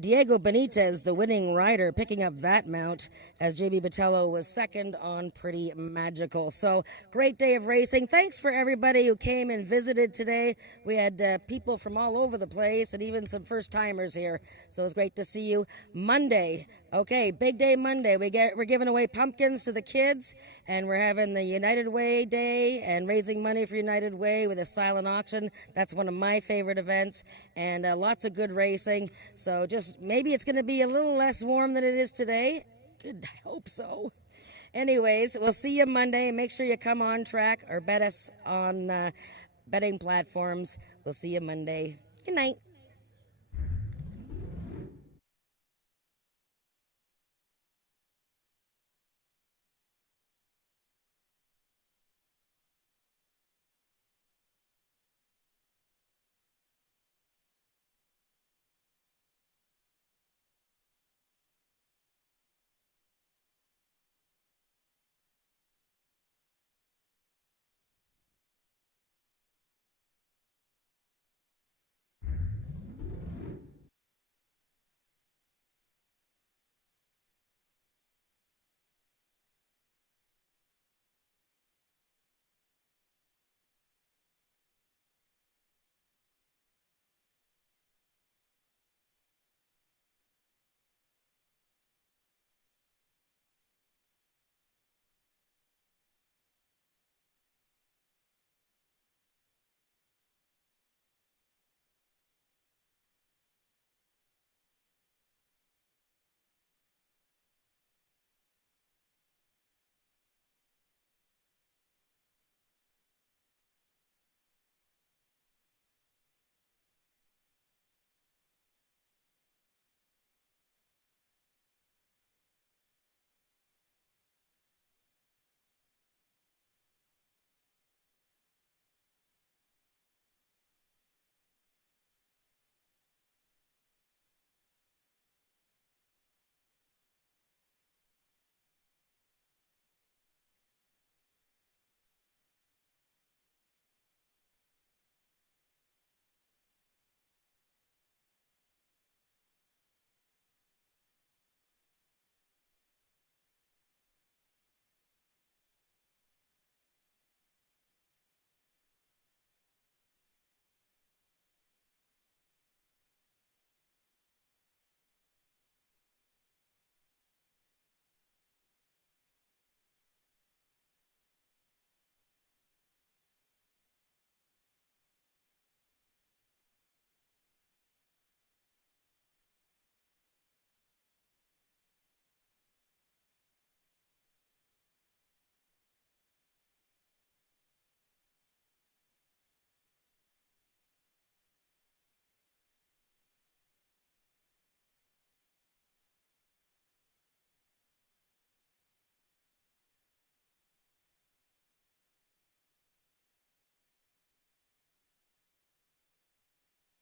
Diego Benitez, the winning rider, picking up that mount as JB Botello was second on Pretty Magical. So great day of racing. Thanks for everybody who came and visited today. We had people from all over the place and even some first timers here. So it was great to see you. Monday, okay, big day Monday. We're giving away pumpkins to the kids, and we're having the United Way Day and raising money for United Way with a silent auction. That's one of my favorite events, and lots of good racing. So just maybe it's going to be a little less warm than it is today. Good, I hope so. Anyways, we'll see you Monday. Make sure you come on track or bet us on betting platforms. We'll see you Monday. Good night.